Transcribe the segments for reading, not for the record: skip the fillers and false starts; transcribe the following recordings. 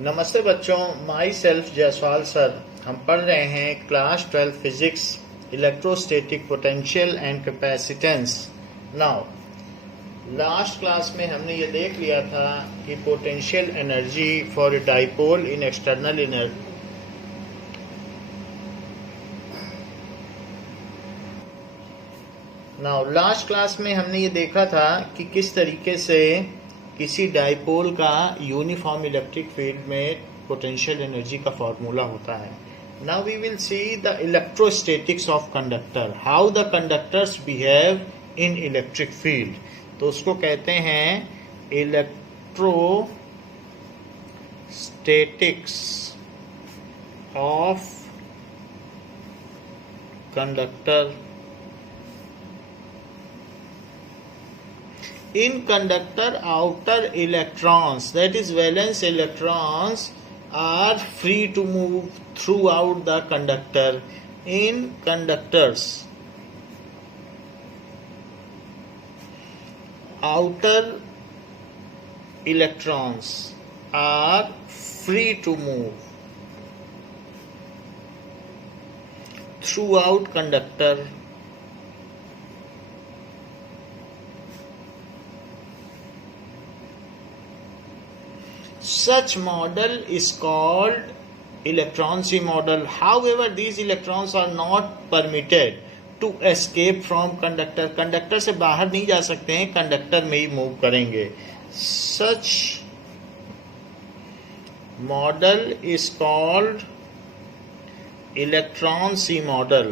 नमस्ते बच्चों, my self Jaiswal sir. हम पढ़ रहे हैं class 12 physics, electrostatic potential and capacitance. Now last class में हमने ये देख लिया था कि potential energy for a dipole in external energy. Now last class में हमने ये देखा था कि किस तरीके से किसी डाइपोल का यूनिफॉर्म इलेक्ट्रिक फील्ड में पोटेंशियल एनर्जी का फॉर्मूला होता है। Now we will see the electrostatics of conductor, how the conductors behave in electric field. तो उसको कहते हैं electrostatics of conductor. In conductor, outer electrons, that is valence electrons, are free to move throughout the conductor. In conductors, outer electrons are free to move throughout conductor. Such model is called electron-C model. However, these electrons are not permitted to escape from conductor. Conductor से बाहर नहीं जा सकते हैं, conductor में ही move करेंगे। Such model is called electron-C model.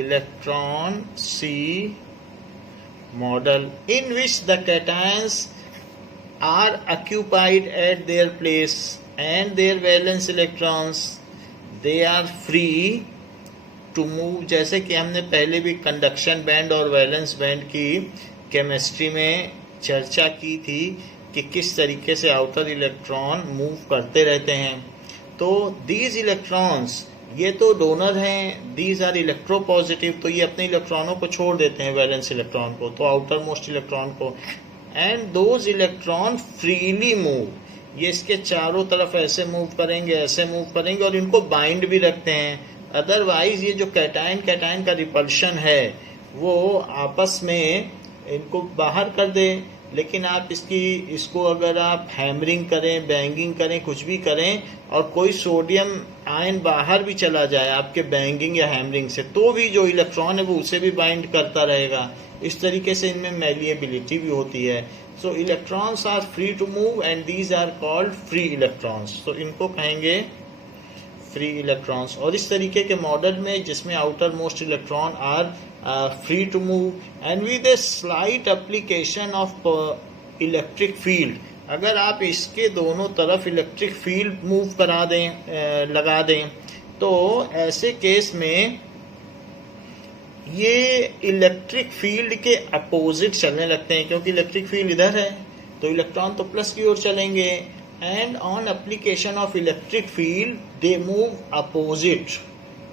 Electron-C model, in which the cations are occupied at their place and their valence electrons, they are free to move। जैसे कि हमने पहले भी कंडक्शन बैंड और वैलेंस बैंड की chemistry में चर्चा की थी कि किस तरीके से आउटर इलेक्ट्रॉन मूव करते रहते हैं। तो दीज इलेक्ट्रॉन्स, ये तो डोनर हैं, दीज आर इलेक्ट्रोपॉजिटिव, तो ये अपने इलेक्ट्रॉनों को छोड़ देते हैं, वैलेंस इलेक्ट्रॉन को, तो आउटर मोस्ट इलेक्ट्रॉन को। And those electron freely move, ये इसके चारों तरफ ऐसे मूव करेंगे, ऐसे मूव करेंगे और इनको बाइंड भी रखते हैं। अदरवाइज ये जो कैटायन का रिपल्शन है वो आपस में इनको बाहर कर दे। लेकिन आप इसको अगर आप हैमरिंग करें, बैंगिंग करें, कुछ भी करें और कोई सोडियम आयन बाहर भी चला जाए आपके बैंगिंग या हैमरिंग से, तो भी जो इलेक्ट्रॉन है वो उसे भी बाइंड करता रहेगा। इस तरीके से इनमें मैलिएबिलिटी भी होती है। So electrons are free to move and these are called free electrons. तो इनको कहेंगे फ्री इलेक्ट्रॉन्स। और इस तरीके के मॉडल में जिसमें outermost electron are free to move and with a slight application of electric field, अगर आप इसके दोनों तरफ इलेक्ट्रिक फील्ड मूव करा दें, लगा दें, तो ऐसे केस में ये इलेक्ट्रिक फील्ड के अपोजिट चलने लगते हैं, क्योंकि इलेक्ट्रिक फील्ड इधर है तो इलेक्ट्रॉन तो प्लस की ओर चलेंगे। And on application of electric field they move opposite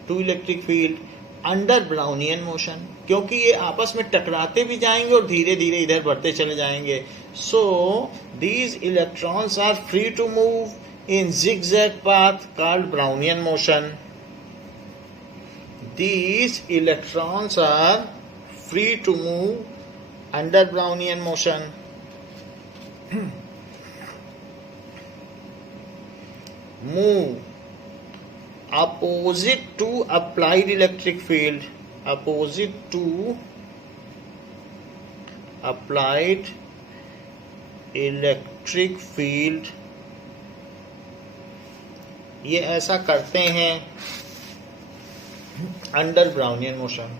to electric field under Brownian motion, क्योंकि ये आपस में टकराते भी जाएंगे और धीरे धीरे इधर बढ़ते चले जाएंगे। So these electrons are free to move in zigzag path called Brownian motion. These electrons are free to move under Brownian motion. Move opposite to applied electric field, opposite to applied electric field, ये ऐसा करते हैं under Brownian motion.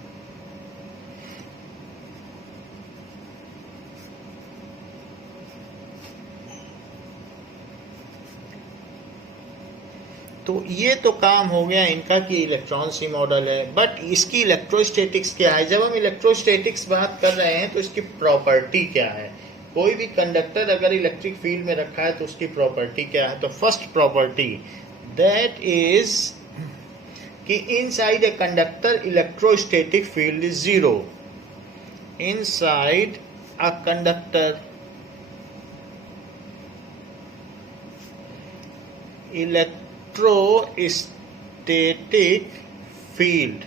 तो ये तो काम हो गया इनका कि इलेक्ट्रॉन सी मॉडल है। बट इसकी इलेक्ट्रोस्टैटिक्स क्या है? जब हम इलेक्ट्रोस्टैटिक्स बात कर रहे हैं तो इसकी प्रॉपर्टी क्या है? कोई भी कंडक्टर अगर इलेक्ट्रिक फील्ड में रखा है तो उसकी प्रॉपर्टी क्या है? तो फर्स्ट प्रॉपर्टी दैट इज कि inside a conductor electrostatic field is zero. inside a conductor electrostatic field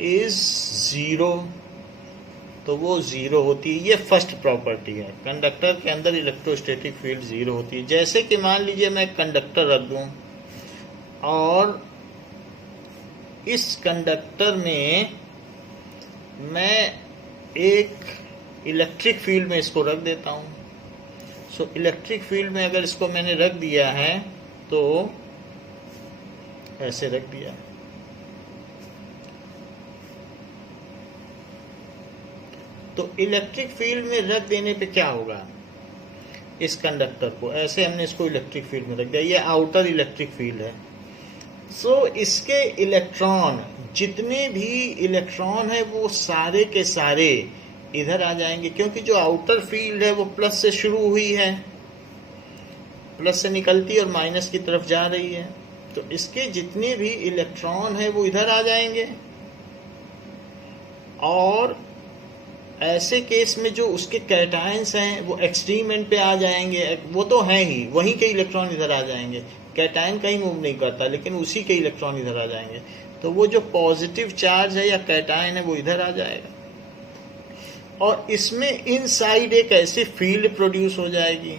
is zero, तो वो जीरो होती है। ये फर्स्ट प्रॉपर्टी है, कंडक्टर के अंदर इलेक्ट्रोस्टैटिक फील्ड जीरो होती है। जैसे कि मान लीजिए मैं कंडक्टर रख दूं और इस कंडक्टर में मैं एक इलेक्ट्रिक फील्ड में इसको रख देता हूं। सो इलेक्ट्रिक फील्ड में अगर इसको मैंने रख दिया है तो ऐसे रख दिया, तो इलेक्ट्रिक फील्ड में रख देने पे क्या होगा, इस कंडक्टर को ऐसे हमने इसको इलेक्ट्रिक फील्ड में रख दिया, ये आउटर इलेक्ट्रिक फील्ड है। सो इसके इलेक्ट्रॉन, जितने भी इलेक्ट्रॉन है वो सारे के सारे इधर आ जाएंगे, क्योंकि जो आउटर फील्ड है वो प्लस से शुरू हुई है, प्लस से निकलती है और माइनस की तरफ जा रही है, तो इसके जितने भी इलेक्ट्रॉन है वो इधर आ जाएंगे। और ऐसे केस में जो उसके कैटायंस हैं वो एक्सट्रीम एंड पे आ जाएंगे, वो तो हैं ही, वहीं के इलेक्ट्रॉन इधर आ जाएंगे। कैटायन कहीं मूव नहीं करता लेकिन उसी के इलेक्ट्रॉन इधर आ जाएंगे, तो वो जो पॉजिटिव चार्ज है या कैटायन है वो इधर आ जाएगा और इसमें इनसाइड एक ऐसी फील्ड प्रोड्यूस हो जाएगी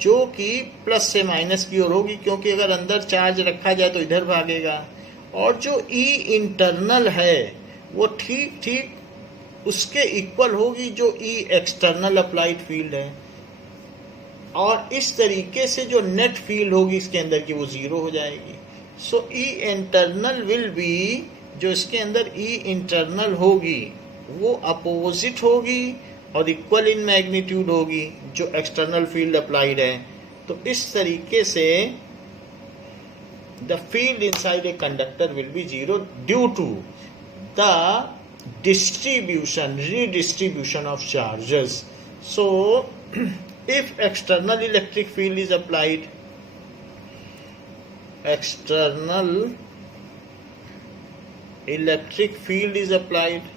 जो कि प्लस से माइनस की ओर होगी, क्योंकि अगर अंदर चार्ज रखा जाए तो इधर भागेगा। और जो ई इंटरनल है वो ठीक ठीक उसके इक्वल होगी जो ई एक्सटर्नल अप्लाइड फील्ड है, और इस तरीके से जो नेट फील्ड होगी इसके अंदर की वो जीरो हो जाएगी। सो ई इंटरनल विल बी, जो इसके अंदर ई इंटरनल होगी वो अपोजिट होगी और इक्वल इन मैग्नीट्यूड होगी जो एक्सटर्नल फील्ड अप्लाइड है। तो इस तरीके से the field inside a conductor will be zero due to the distribution, redistribution of charges. So if external electric field is applied, external electric field is applied,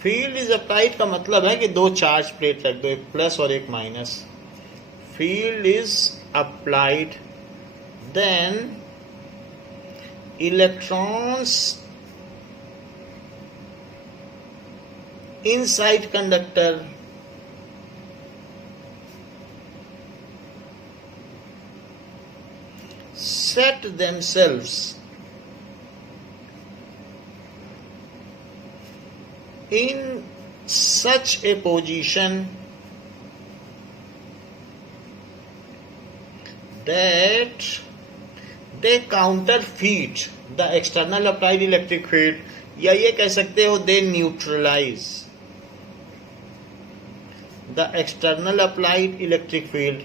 field is applied का मतलब है कि दो चार्ज प्लेट रख दो, एक plus और एक minus, field is applied, then electrons inside conductor set themselves in such a position that they counterfeit the external applied electric field, या ये कह सकते हो they neutralize the external applied electric field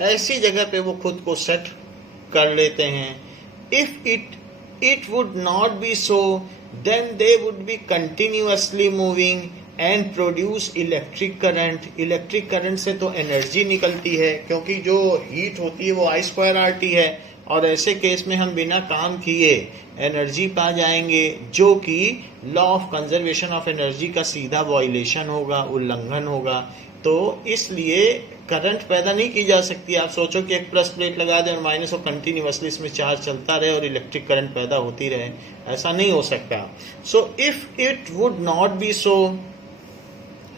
ऐसी जगह पे वो खुद को सेट कर लेते हैं। If it would not be so, then they would be continuously moving and produce electric current. Electric current से तो एनर्जी निकलती है, क्योंकि जो हीट होती है वो I2RT है, और ऐसे केस में हम बिना काम किए एनर्जी पा जाएंगे, जो कि law of conservation of energy का सीधा वायलेशन होगा, उल्लंघन होगा। तो इसलिए करंट पैदा नहीं की जा सकती। आप सोचो कि एक प्लस प्लेट लगा दें और माइनस और कंटिन्यूअसली इसमें चार्ज चलता रहे और इलेक्ट्रिक करंट पैदा होती रहे, ऐसा नहीं हो सकता। So if it would not be so,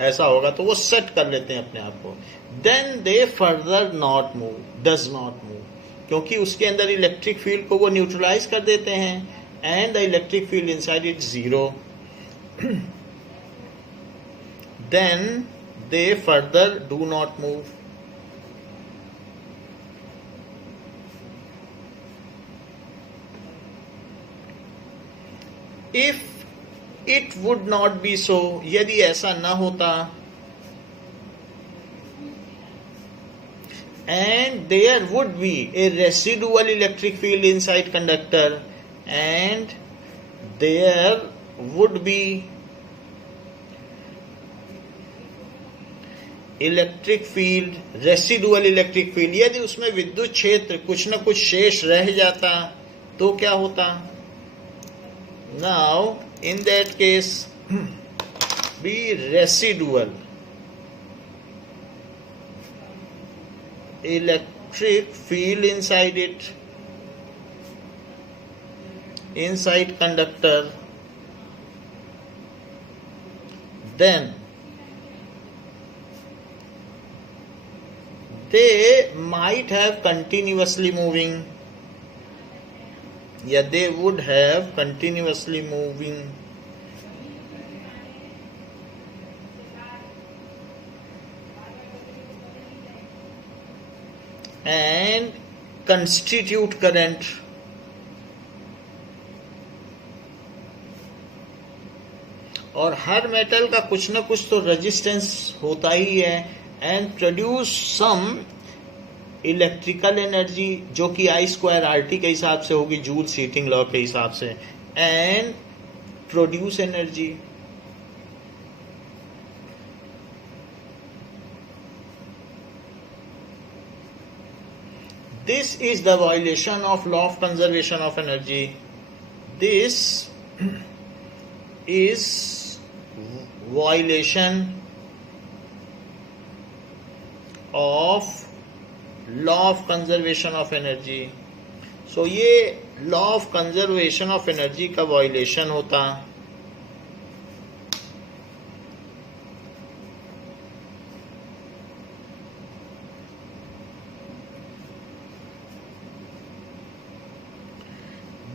ऐसा होगा तो वो सेट कर लेते हैं अपने आप को, then they further not move, does not move, क्योंकि उसके अंदर इलेक्ट्रिक फील्ड को वो न्यूट्रलाइज कर देते हैं, and the electric field inside it zero, then they further do not move. If it would not be so, यदि ऐसा न होता, and there would be a residual electric field inside conductor, and there would be electric field, residual electric field, यदि उसमें विद्युत क्षेत्र कुछ न कुछ शेष रह जाता, तो क्या होता? Now in that case be residual electric field inside it, inside conductor, then they might have continuously moving, yeah, they would have continuously moving and constitute current. और हर मेटल का कुछ ना कुछ तो रेजिस्टेंस होता ही है, and produce some electrical energy जो कि I²RT के हिसाब से होगी, जूल हीटिंग लॉ के हिसाब से, and produce energy. This is the violation of law of conservation of energy. This is violation of law of conservation of energy. So ये law of conservation of energy का violation होता.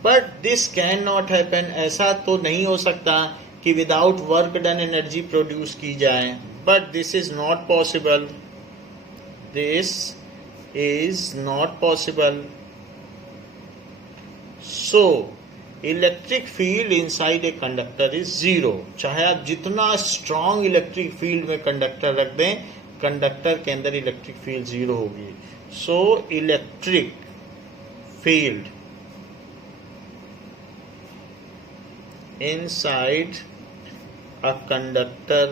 But this can not happen, ऐसा तो नहीं हो सकता कि without work done energy produce की जाए. But this is not possible, this is not possible. So electric field inside a conductor is zero. चाहे आप जितना स्ट्रॉन्ग इलेक्ट्रिक फील्ड में कंडक्टर रख दें, कंडक्टर के अंदर इलेक्ट्रिक फील्ड जीरो होगी. सो electric field inside a conductor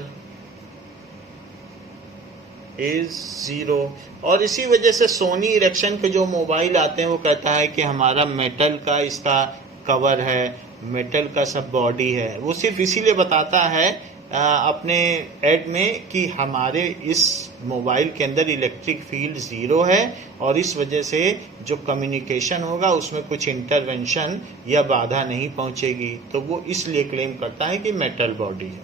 is zero. और इसी वजह से सोनी इरेक्शन के जो मोबाइल आते हैं वो कहता है कि हमारा मेटल का इसका कवर है, मेटल का सब बॉडी है. वो सिर्फ इसीलिए बताता है अपने ऐड में कि हमारे इस मोबाइल के अंदर इलेक्ट्रिक फील्ड जीरो है और इस वजह से जो कम्युनिकेशन होगा उसमें कुछ इंटरवेंशन या बाधा नहीं पहुंचेगी. तो वो इसलिए क्लेम करता है कि मेटल बॉडी है,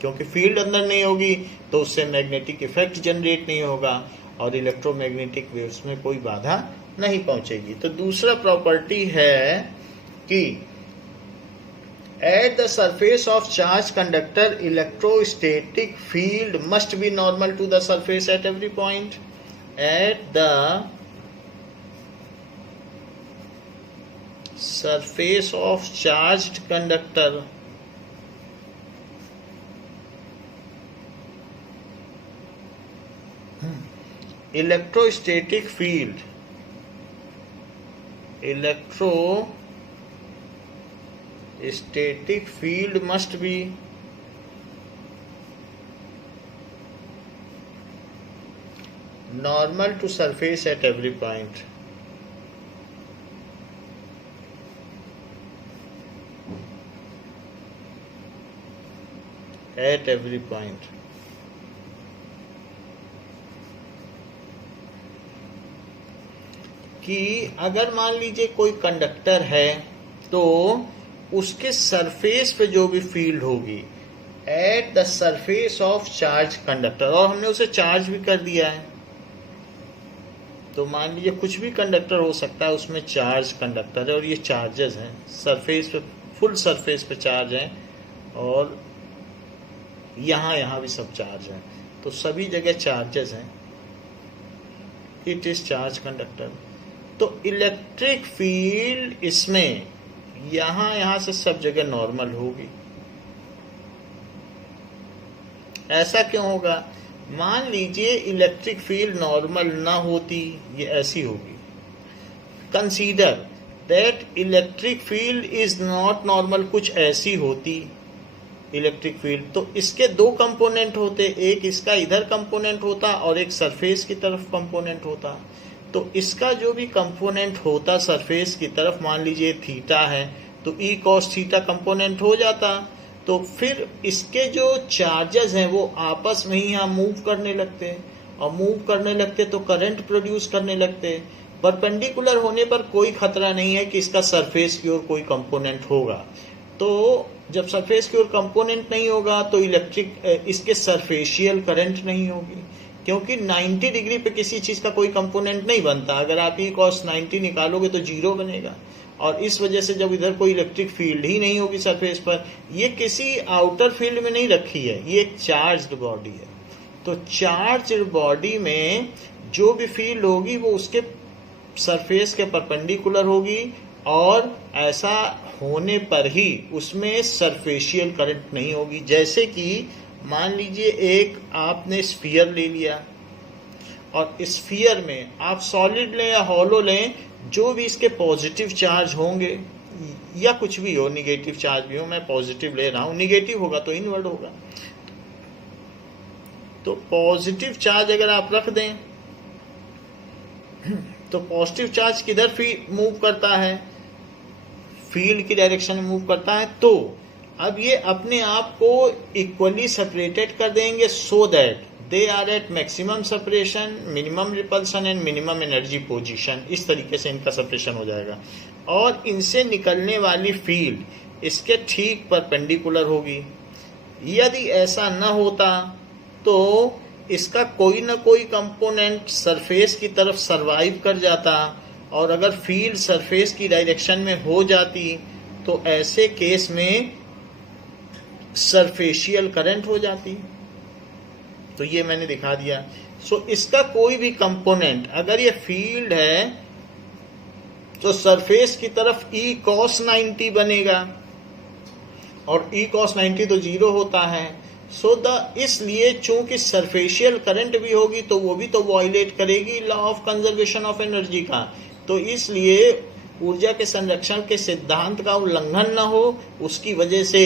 क्योंकि फील्ड अंदर नहीं होगी तो उससे मैग्नेटिक इफेक्ट जनरेट नहीं होगा और इलेक्ट्रोमैग्नेटिक वेव्स में कोई बाधा नहीं पहुंचेगी. तो दूसरा प्रॉपर्टी है कि at the surface of charged conductor electrostatic field must be normal to the surface at every point. At the surface of charged conductor electrostatic field static field must be normal to surface at every point. At every point. कि अगर मान लीजिए कोई conductor है तो उसके surface पे जो भी फील्ड होगी at the surface of charge conductor, और हमने उसे चार्ज भी कर दिया है, तो मान लीजिए कुछ भी कंडक्टर हो सकता है, उसमें चार्ज कंडक्टर है और ये चार्जेस हैं सरफेस पे, फुल सरफेस पे चार्ज हैं और यहाँ भी सब चार्ज हैं, तो सभी जगह चार्जेस हैं. It is charge conductor. तो इलेक्ट्रिक फील्ड इसमें यहाँ से सब जगह नॉर्मल होगी. ऐसा क्यों होगा? मान लीजिए इलेक्ट्रिक फील्ड नॉर्मल ना होती, ये ऐसी होगी. Consider that electric field is not normal, कुछ ऐसी होती इलेक्ट्रिक फील्ड, तो इसके दो कंपोनेंट होते, एक इसका इधर कंपोनेंट होता और एक सरफेस की तरफ कंपोनेंट होता. तो इसका जो भी कंपोनेंट होता सरफेस की तरफ, मान लीजिए थीटा है तो ई कॉस थीटा कंपोनेंट हो जाता, तो फिर इसके जो चार्जेस हैं वो आपस में ही यहाँ मूव करने लगते हैं, और मूव करने लगते तो करंट प्रोड्यूस करने लगते हैं। परपेंडिकुलर होने पर कोई खतरा नहीं है कि इसका सरफेस की ओर कोई कंपोनेंट होगा। तो जब सरफेस की ओर कंपोनेंट नहीं होगा तो इसके सरफेशियल करंट नहीं होगी, क्योंकि 90 डिग्री पे किसी चीज का कोई कंपोनेंट नहीं बनता। अगर आप ई कॉस 90 निकालोगे तो जीरो बनेगा, और इस वजह से जब इधर कोई इलेक्ट्रिक फील्ड ही नहीं होगी सरफेस पर, ये किसी आउटर फील्ड में नहीं रखी है, ये एक चार्ज्ड बॉडी है। तो चार्ज्ड बॉडी में जो भी फील्ड होगी वो उसके सरफेस के परपेंडिकुलर होगी, और ऐसा होने पर ही उसमें सरफेशियल करंट नहीं होगी। जैसे कि मान लीजिए एक आपने स्फीयर ले लिया, और स्फीयर में आप सॉलिड लें या हॉलो लें, जो भी इसके पॉजिटिव चार्ज होंगे या कुछ भी हो, निगेटिव चार्ज भी हो, मैं पॉजिटिव ले रहा हूं, निगेटिव होगा तो इनवर्ड होगा। तो पॉजिटिव चार्ज अगर आप रख दें तो पॉजिटिव चार्ज किधर मूव करता है, फील्ड की डायरेक्शन में मूव करता है। तो अब ये अपने आप को इक्वली सेपरेटेड कर देंगे, so that they are at maximum separation, minimum repulsion and minimum energy position. इस तरीके से इनका सेपरेशन हो जाएगा, और इनसे निकलने वाली फील्ड इसके ठीक परपेंडिकुलर होगी। यदि ऐसा न होता तो इसका कोई ना कोई कंपोनेंट सरफेस की तरफ सरवाइव कर जाता, और अगर फील्ड सरफेस की डायरेक्शन में हो जाती तो ऐसे केस में सरफेशियल करंट हो जाती। तो ये मैंने दिखा दिया। सो इसका कोई भी कंपोनेंट, अगर ये फील्ड है तो सरफेस की तरफ ई कॉस 90 बनेगा, और ई कॉस 90 तो जीरो होता है। इसलिए चूंकि सरफेशियल करंट भी होगी तो वो भी तो वायलेट करेगी law of conservation of energy का। तो इसलिए ऊर्जा के संरक्षण के सिद्धांत का उल्लंघन न हो, उसकी वजह से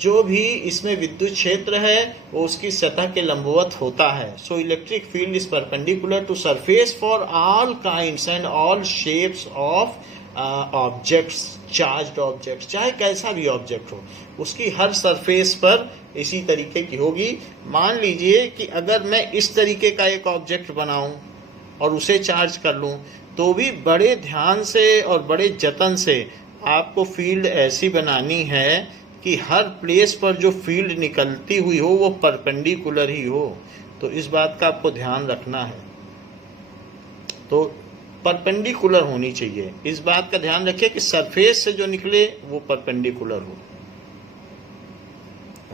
जो भी इसमें विद्युत क्षेत्र है वो उसकी सतह के लंबवत होता है। So electric field is perpendicular to surface for all kinds and all shapes of objects, charged objects, चाहे कैसा भी ऑब्जेक्ट हो उसकी हर सरफेस पर इसी तरीके की होगी। मान लीजिए कि अगर मैं इस तरीके का एक ऑब्जेक्ट बनाऊं और उसे चार्ज कर लूं, तो भी बड़े ध्यान से और बड़े जतन से आपको फील्ड ऐसी बनानी है कि हर प्लेस पर जो फील्ड निकलती हुई हो वो परपेंडिकुलर ही हो। तो इस बात का आपको ध्यान रखना है। तो परपेंडिकुलर होनी चाहिए, इस बात का ध्यान रखिए कि सरफेस से जो निकले वो परपेंडिकुलर हो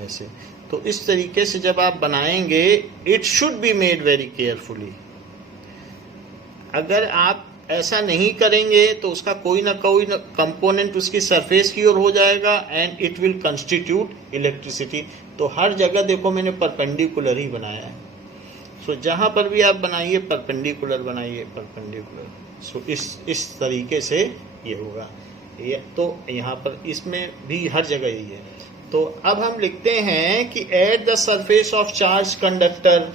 ऐसे। तो इस तरीके से जब आप बनाएंगे, it should be made very carefully. अगर आप ऐसा नहीं करेंगे तो उसका कोई ना कोई कंपोनेंट उसकी सरफेस की ओर हो जाएगा and it will constitute electricity. तो हर जगह देखो मैंने परपेंडिकुलर ही बनाया है। सो जहां पर भी आप बनाइए परपेंडिकुलर बनाइए, परपेंडिकुलर। सो इस तरीके से ये होगा। ये तो यहाँ पर इसमें भी हर जगह यही है। तो अब हम लिखते हैं कि at the surface of charge conductor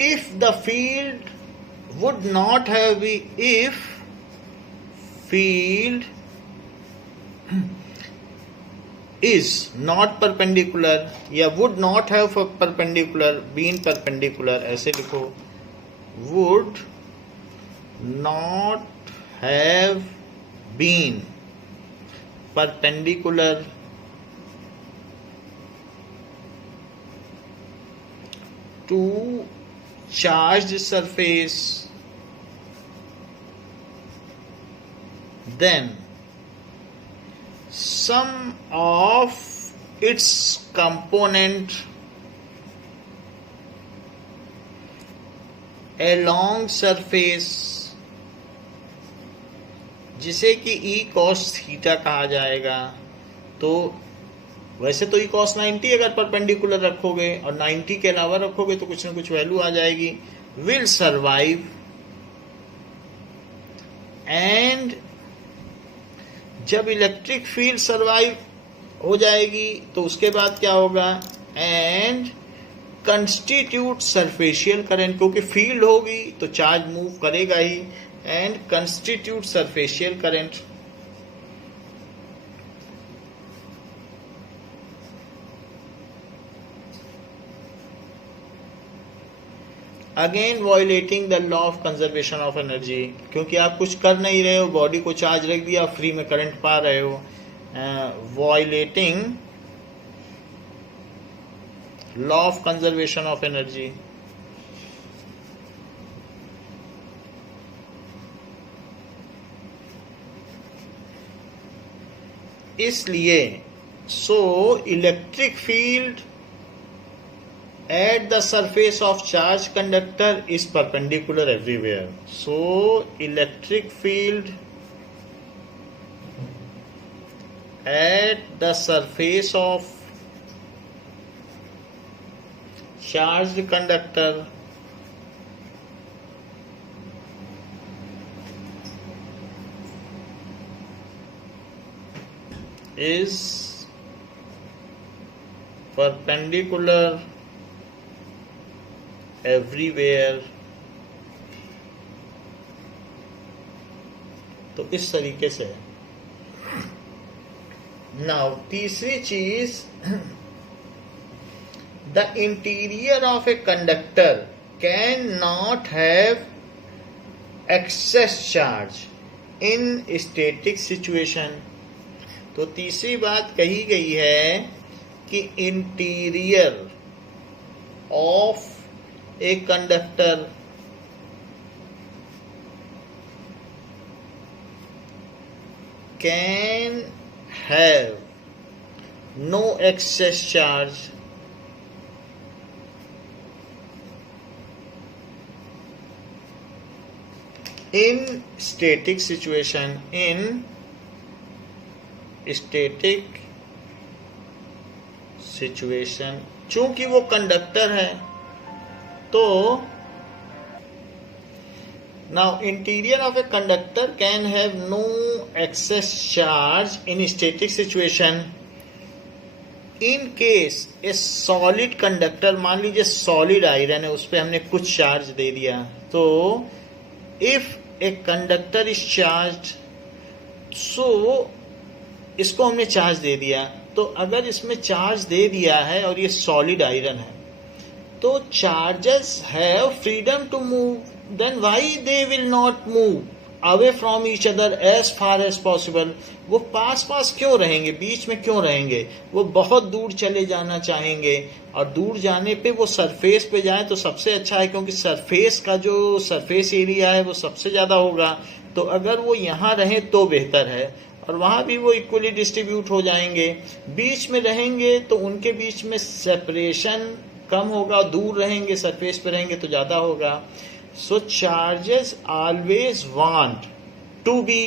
if the field would not have been, if field is not perpendicular या would not have perpendicular, been perpendicular, ऐसे लिखो, would not have been perpendicular to charged surface, then some of its component along surface, जिसे कि E cos theta कहा जाएगा। तो वैसे तो ई कॉस 90 अगर परपेंडिकुलर रखोगे और 90 के अलावा रखोगे तो कुछ ना कुछ वैल्यू आ जाएगी, विल सर्वाइव, एंड जब इलेक्ट्रिक फील्ड सर्वाइव हो जाएगी तो उसके बाद क्या होगा, एंड कंस्टिट्यूट सरफेशियल करंट, क्योंकि फील्ड होगी तो चार्ज मूव करेगा ही, and constitute surficial current. Again violating the law of conservation of energy, क्योंकि आप कुछ कर नहीं रहे हो, बॉडी को चार्ज रख दिया, फ्री में करंट पा रहे हो. Violating law of conservation of energy. इसलिए so electric field at the surface of charged conductor is perpendicular everywhere. So electric field at the surface of charged conductor is perpendicular everywhere. तो इस तरीके से. Now तीसरी चीज, the interior of a conductor can not have excess charge in static situation. तो तीसरी बात कही गई है कि interior of a conductor can have no excess charge in static situation. In static situation, चूंकि वो कंडक्टर है तो now interior of a conductor can have no excess charge in static situation in case a solid conductor, मान लीजिए solid iron है, उस पर हमने कुछ चार्ज दे दिया. तो if a conductor is charged, so इसको हमने चार्ज दे दिया, तो अगर इसमें चार्ज दे दिया है और ये सॉलिड आयरन है, तो charges have freedom to move. Then why they will not move away from each other as far as possible. वो पास पास क्यों रहेंगे, बीच में क्यों रहेंगे? वो बहुत दूर चले जाना चाहेंगे, और दूर जाने पे वो सरफेस पे जाए तो सबसे अच्छा है, क्योंकि सरफेस का जो सरफेस एरिया है वो सबसे ज़्यादा होगा. तो अगर वो यहाँ रहें तो बेहतर है, और वहाँ भी वो इक्वली डिस्ट्रीब्यूट हो जाएंगे. बीच में रहेंगे तो उनके बीच में सेपरेशन कम होगा, दूर रहेंगे, सरफेस पे रहेंगे तो ज़्यादा होगा. So charges always want to be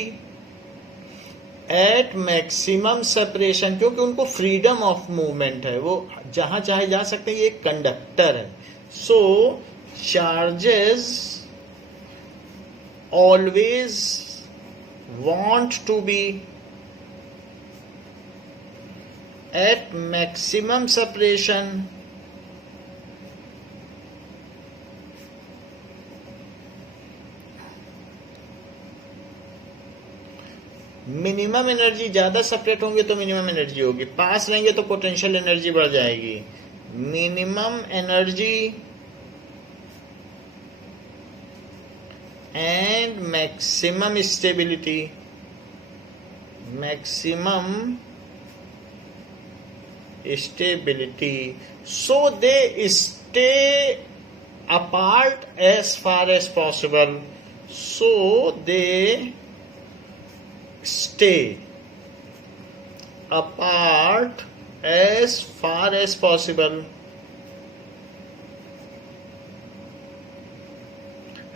at maximum separation, क्योंकि उनको फ्रीडम ऑफ मूवमेंट है, वो जहाँ चाहे जा सकते हैं. ये एक कंडक्टर है. So charges always want to be at maximum separation minimum energy. ज्यादा सेपरेट होंगे तो मिनिमम एनर्जी होगी, पास रहेंगे तो पोटेंशियल एनर्जी बढ़ जाएगी. Minimum energy and maximum stability. Maximum stability. So they stay apart as far as possible. So they stay apart as far as possible.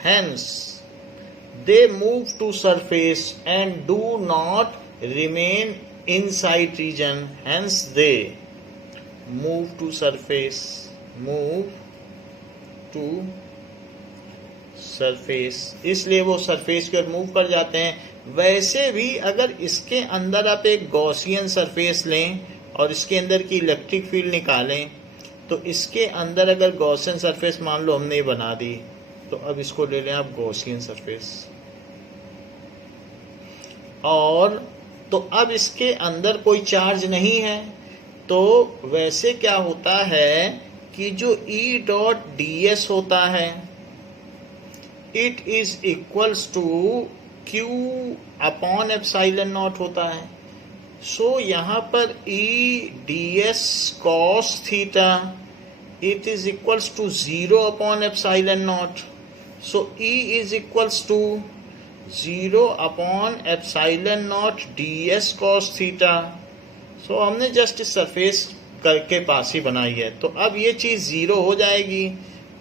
Hence, they move to surface and do not remain inside region. Hence, they move to surface. Move to surface. इसलिए वो surface की ओर move कर जाते हैं. वैसे भी अगर इसके अंदर आप एक गॉसियन सरफेस लें और इसके अंदर की इलेक्ट्रिक फील्ड निकालें, तो इसके अंदर अगर गॉसियन सरफेस मान लो हमने बना दी, तो अब इसको ले लें आप गॉसियन सरफेस। और तो अब इसके अंदर कोई चार्ज नहीं है, तो वैसे क्या होता है कि जो E डॉट ds होता है it is equals to Q upon epsilon naught होता है। सो यहाँ पर E ds cos theta it is equals to 0 upon epsilon naught. So E is equals to 0 upon epsilon naught ds cos theta. So हमने just इस surface के पास ही बनाई है, तो अब ये चीज 0 हो जाएगी,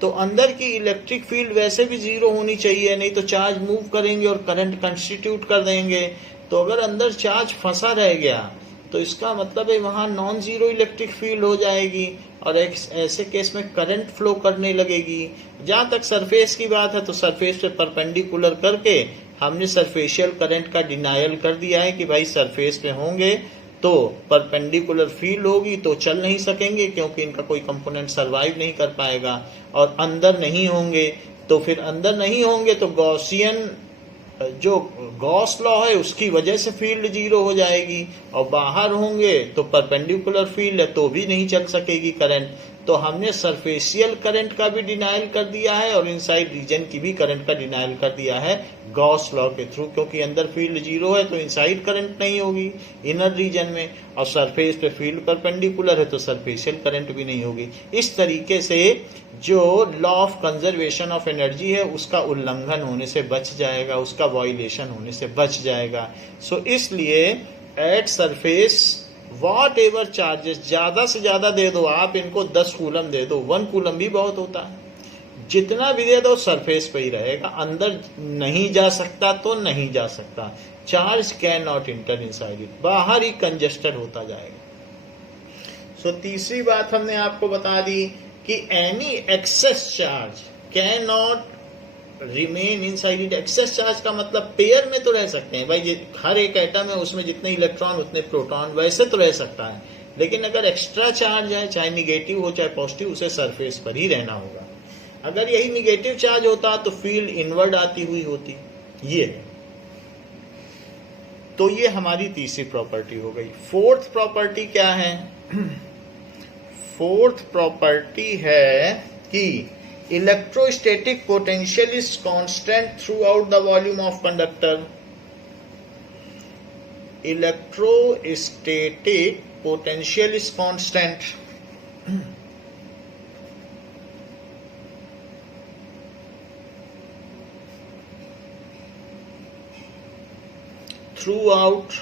तो अंदर की इलेक्ट्रिक फील्ड वैसे भी 0 होनी चाहिए, नहीं तो चार्ज मूव करेंगे और करंट कंस्टिट्यूट कर देंगे। तो अगर अंदर चार्ज फंसा रह गया तो इसका मतलब है वहां नॉन जीरो इलेक्ट्रिक फील्ड हो जाएगी और ऐसे केस में करंट फ्लो करने लगेगी। जहां तक सरफेस की बात है तो सरफेस पे परपेंडिकुलर करके हमने सरफेशियल करंट का डिनायल कर दिया है कि भाई सरफेस पे होंगे तो परपेंडिकुलर फील्ड होगी तो चल नहीं सकेंगे क्योंकि इनका कोई कंपोनेंट सरवाइव नहीं कर पाएगा, और अंदर नहीं होंगे तो फिर अंदर नहीं होंगे तो गॉसियन जो गॉस लॉ है उसकी वजह से फील्ड 0 हो जाएगी, और बाहर होंगे तो परपेंडिकुलर फील्ड है तो भी नहीं चल सकेगी करंट। तो हमने सरफेशियल करंट का भी डिनायल कर दिया है और इनसाइड रीजन की भी करंट का डिनायल कर दिया है गॉस लॉ के थ्रू, क्योंकि अंदर फील्ड 0 है तो इनसाइड करंट नहीं होगी इनर रीजन में, और सरफेस पे फील्ड परपेंडिकुलर है तो सरफेशियल करंट भी नहीं होगी। इस तरीके से जो law of conservation of energy है उसका उल्लंघन होने से बच जाएगा, उसका वायलेशन होने से बच जाएगा। सो इसलिए at surface what ever charges, ज्यादा से ज्यादा दे दो आप इनको, 10 कूलम दे दो, 1 कूलम भी बहुत होता है, जितना भी दे दो सरफेस पे ही रहेगा, अंदर नहीं जा सकता तो नहीं जा सकता। Charge can not inter inside it, बाहर ही कंजेस्टेड होता जाएगा। सो तीसरी बात हमने आपको बता दी कि any excess charge can not remain inside it. Excess charge का मतलब पेयर में तो रह सकते हैं भाई, हर एक एटम है उसमें जितने इलेक्ट्रॉन उतने प्रोटॉन, वैसे तो रह सकता है, लेकिन अगर एक्स्ट्रा चार्ज है चाहे निगेटिव हो चाहे पॉजिटिव उसे सरफेस पर ही रहना होगा। अगर यही निगेटिव चार्ज होता तो फील्ड इनवर्ड आती हुई होती। ये तो ये हमारी तीसरी प्रॉपर्टी हो गई। फोर्थ प्रॉपर्टी क्या है? फोर्थ प्रॉपर्टी है कि electrostatic potential is constant throughout the volume of conductor. Electrostatic potential is constant throughout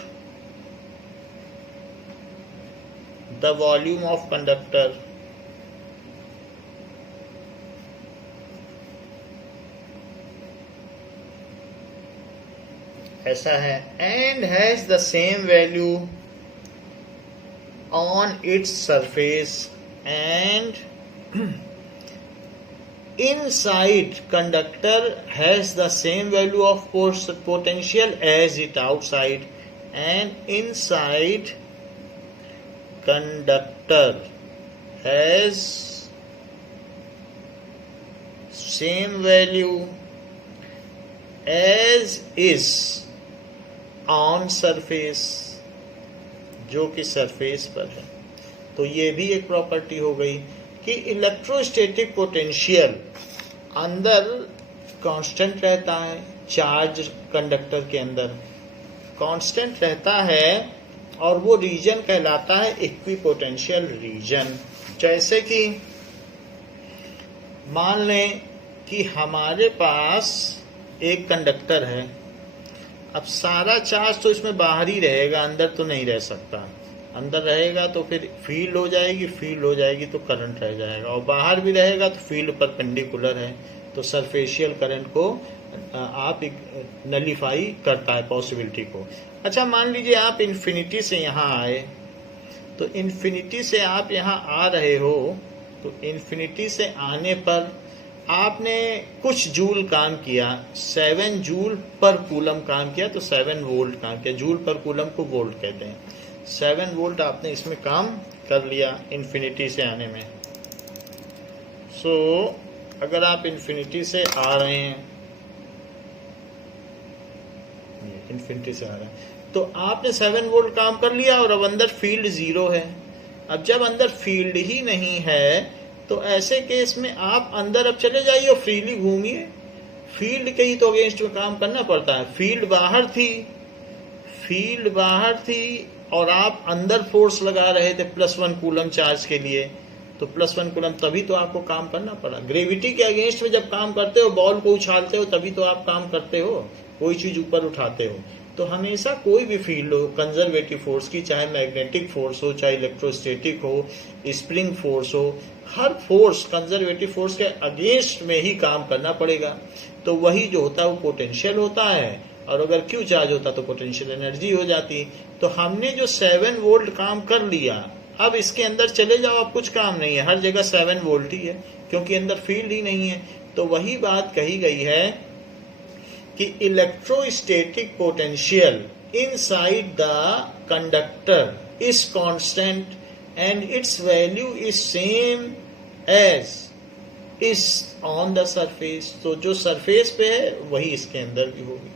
the volume of conductor. ऐसा है, and has the same value on its surface and inside conductor has the same value of potential as it outside, and inside conductor has same value as is on surface, जो कि surface पर है। तो ये भी एक property हो गई कि इलेक्ट्रोस्टैटिक पोटेंशियल अंदर कांस्टेंट रहता है, चार्ज कंडक्टर के अंदर कांस्टेंट रहता है और वो रीजन कहलाता है इक्विपोटेंशियल रीजन। जैसे कि मान लें कि हमारे पास एक कंडक्टर है, अब सारा चार्ज तो इसमें बाहर ही रहेगा, अंदर तो नहीं रह सकता। अंदर रहेगा तो फिर फील्ड हो जाएगी, फील्ड हो जाएगी तो करंट रह जाएगा, और बाहर भी रहेगा तो फील्ड परपेंडिकुलर है तो सरफेशियल करंट को आप नलीफाई करता है पॉसिबिलिटी को। अच्छा मान लीजिए आप इन्फिनिटी से यहाँ आए, तो इन्फिनिटी से आप यहाँ आ रहे हो, तो इन्फिनिटी से आने पर आपने कुछ जूल काम किया, 7 जूल पर कूलम काम किया, तो 7 वोल्ट काम किया। जूल पर कूलम को वोल्ट कहते हैं। 7 वोल्ट आपने इसमें काम कर लिया इन्फिनिटी से आने में। सो अगर आप इन्फिनिटी से आ रहे हैं, इन्फिनिटी से आ रहे हैं, तो आपने 7 वोल्ट काम कर लिया और अब अंदर फील्ड 0 है। अब जब अंदर फील्ड ही नहीं है तो ऐसे केस में आप अंदर अब चले जाइए और फ्रीली घूमिए। फील्ड के ही तो अगेंस्ट में काम करना पड़ता है। फील्ड बाहर थी और आप अंदर फोर्स लगा रहे थे +1 कूलम चार्ज के लिए, तो +1 कूलम, तभी तो आपको काम करना पड़ा। ग्रेविटी के अगेंस्ट में जब काम करते हो, बॉल को उछालते हो, तभी तो आप काम करते हो, कोई चीज ऊपर उठाते हो। तो हमेशा कोई भी फील्ड हो कंजर्वेटिव फोर्स की, चाहे मैग्नेटिक फोर्स हो, चाहे इलेक्ट्रोस्टैटिक हो, स्प्रिंग फोर्स हो, हर फोर्स कंजर्वेटिव फोर्स के अगेंस्ट में ही काम करना पड़ेगा। तो वही जो होता है वो पोटेंशियल होता है, और अगर क्यू चार्ज होता तो पोटेंशियल एनर्जी हो जाती। तो हमने जो 7 वोल्ट काम कर लिया, अब इसके अंदर चले जाओ, अब कुछ काम नहीं है, हर जगह 7 वोल्ट ही है, क्योंकि अंदर फील्ड ही नहीं है। तो वही बात कही गई है कि electrostatic potential inside the conductor is constant and its value is same as is on the surface. तो जो सरफेस पे है वही इसके अंदर भी होगी।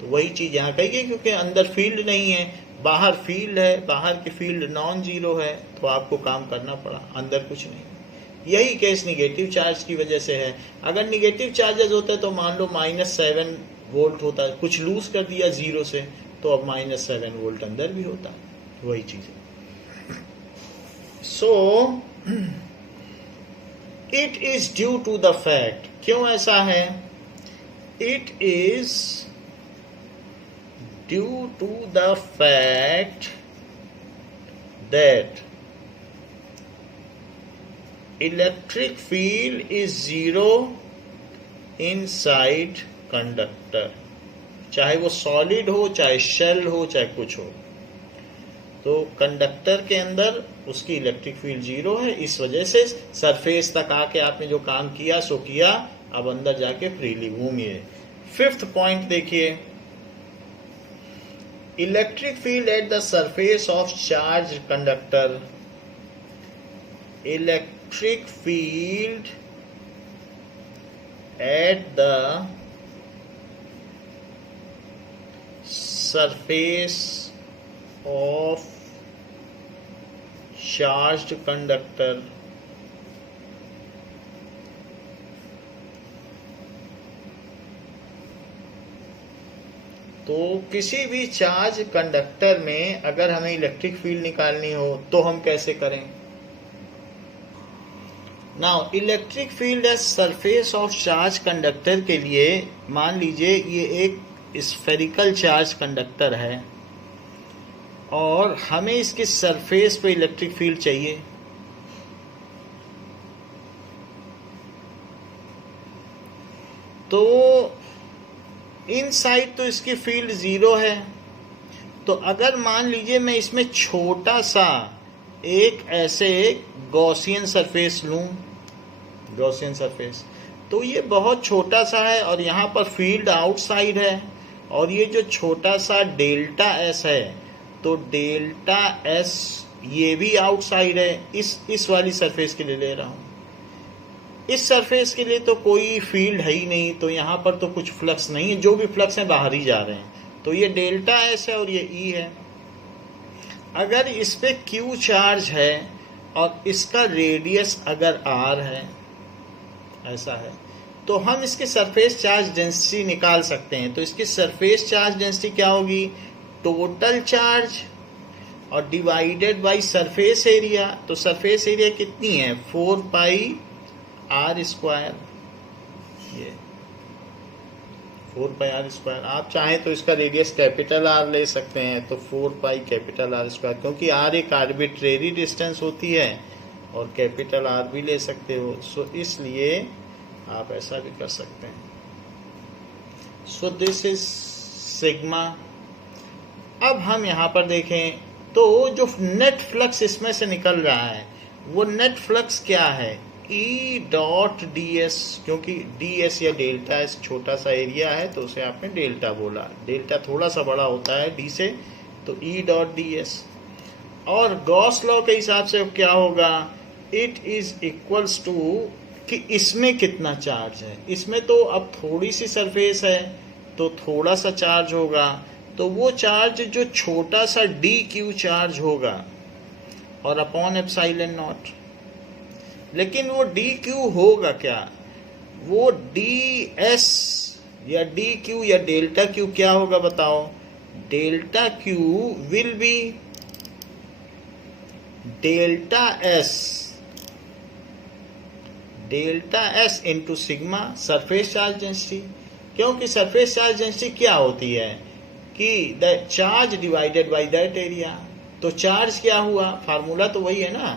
तो वही चीज यहाँ कही गई, क्योंकि अंदर फील्ड नहीं है, बाहर फील्ड है, बाहर की फील्ड नॉन जीरो है, तो आपको काम करना पड़ा, अंदर कुछ नहीं। यही केस निगेटिव चार्ज की वजह से है। अगर निगेटिव चार्जेस होते तो मान लो -7 वोल्ट होता है, कुछ लूज कर दिया 0 से, तो अब -7 वोल्ट अंदर भी होता है, वही चीज है। So it is due to the fact, क्यों ऐसा है? It is due to the fact that electric field is 0 inside conductor, चाहे वो सॉलिड हो, चाहे शेल हो, चाहे कुछ हो। तो कंडक्टर के अंदर उसकी इलेक्ट्रिक फील्ड 0 है, इस वजह से सरफेस तक आके आपने जो काम किया सो किया, अब अंदर जाके फ्रीली घूमिए। 5th पॉइंट देखिए, electric field at the surface of charge conductor. Electric field at the surface of charged conductor तो किसी भी चार्ज कंडक्टर में अगर हमें इलेक्ट्रिक फील्ड निकालनी हो तो हम कैसे करें? Now electric field as surface of charge conductor के लिए मान लीजिए ये एक स्फेरिकल चार्ज कंडक्टर है और हमें इसके सरफेस पे इलेक्ट्रिक फील्ड चाहिए। तो इनसाइड तो इसकी फील्ड 0 है। तो अगर मान लीजिए मैं इसमें छोटा सा एक ऐसे गॉसियन सरफेस लूं, गॉसियन सरफेस, तो ये बहुत छोटा सा है और यहाँ पर फील्ड आउटसाइड है, और ये जो छोटा सा डेल्टा एस है, तो डेल्टा एस ये भी आउटसाइड है। इस वाली सरफेस के लिए ले रहा हूँ। इस सरफेस के लिए तो कोई फील्ड है ही नहीं, तो यहाँ पर तो कुछ फ्लक्स नहीं है, जो भी फ्लक्स है बाहर ही जा रहे हैं। तो ये डेल्टा एस है और ये ई है। अगर इस पे क्यू चार्ज है और इसका रेडियस अगर आर है, ऐसा है, तो हम इसके सरफेस चार्ज डेंसिटी निकाल सकते हैं। तो इसकी सरफेस चार्ज डेंसिटी क्या होगी? टोटल चार्ज और डिवाइडेड बाय सरफेस एरिया। तो सरफेस एरिया कितनी है? 4πr²। ये 4πr²। आप चाहें तो इसका रेडियस कैपिटल आर ले सकते हैं, तो 4πR², क्योंकि आर एक आर्बिट्रेरी डिस्टेंस होती है और कैपिटल आर भी ले सकते हो। सो इसलिए आप ऐसा भी कर सकते हैं। So this is sigma. अब हम यहाँ पर देखें तो जो नेट फ्लक्स इसमें से निकल रहा है वो नेट फ्लक्स क्या है? E.ds, क्योंकि ds या डेल्टा एस छोटा सा एरिया है तो उसे आपने डेल्टा बोला। डेल्टा थोड़ा सा बड़ा होता है d से, तो E.ds। और गॉस लॉ के हिसाब से क्या होगा? इट इज इक्वल्स टू कि इसमें कितना चार्ज है। इसमें तो अब थोड़ी सी सरफेस है तो थोड़ा सा चार्ज होगा, तो वो चार्ज जो छोटा सा डी क्यू चार्ज होगा और अपॉन एप्सिलॉन नॉट। लेकिन वो डी क्यू होगा क्या, वो डी एस या डी क्यू या डेल्टा क्यू क्या होगा बताओ। Delta Q will be delta S into sigma surface charge density. क्योंकि सरफेस चार्ज डेंसिटी क्या होती है कि the charge divided by that area. तो चार्ज क्या हुआ, फार्मूला तो वही है ना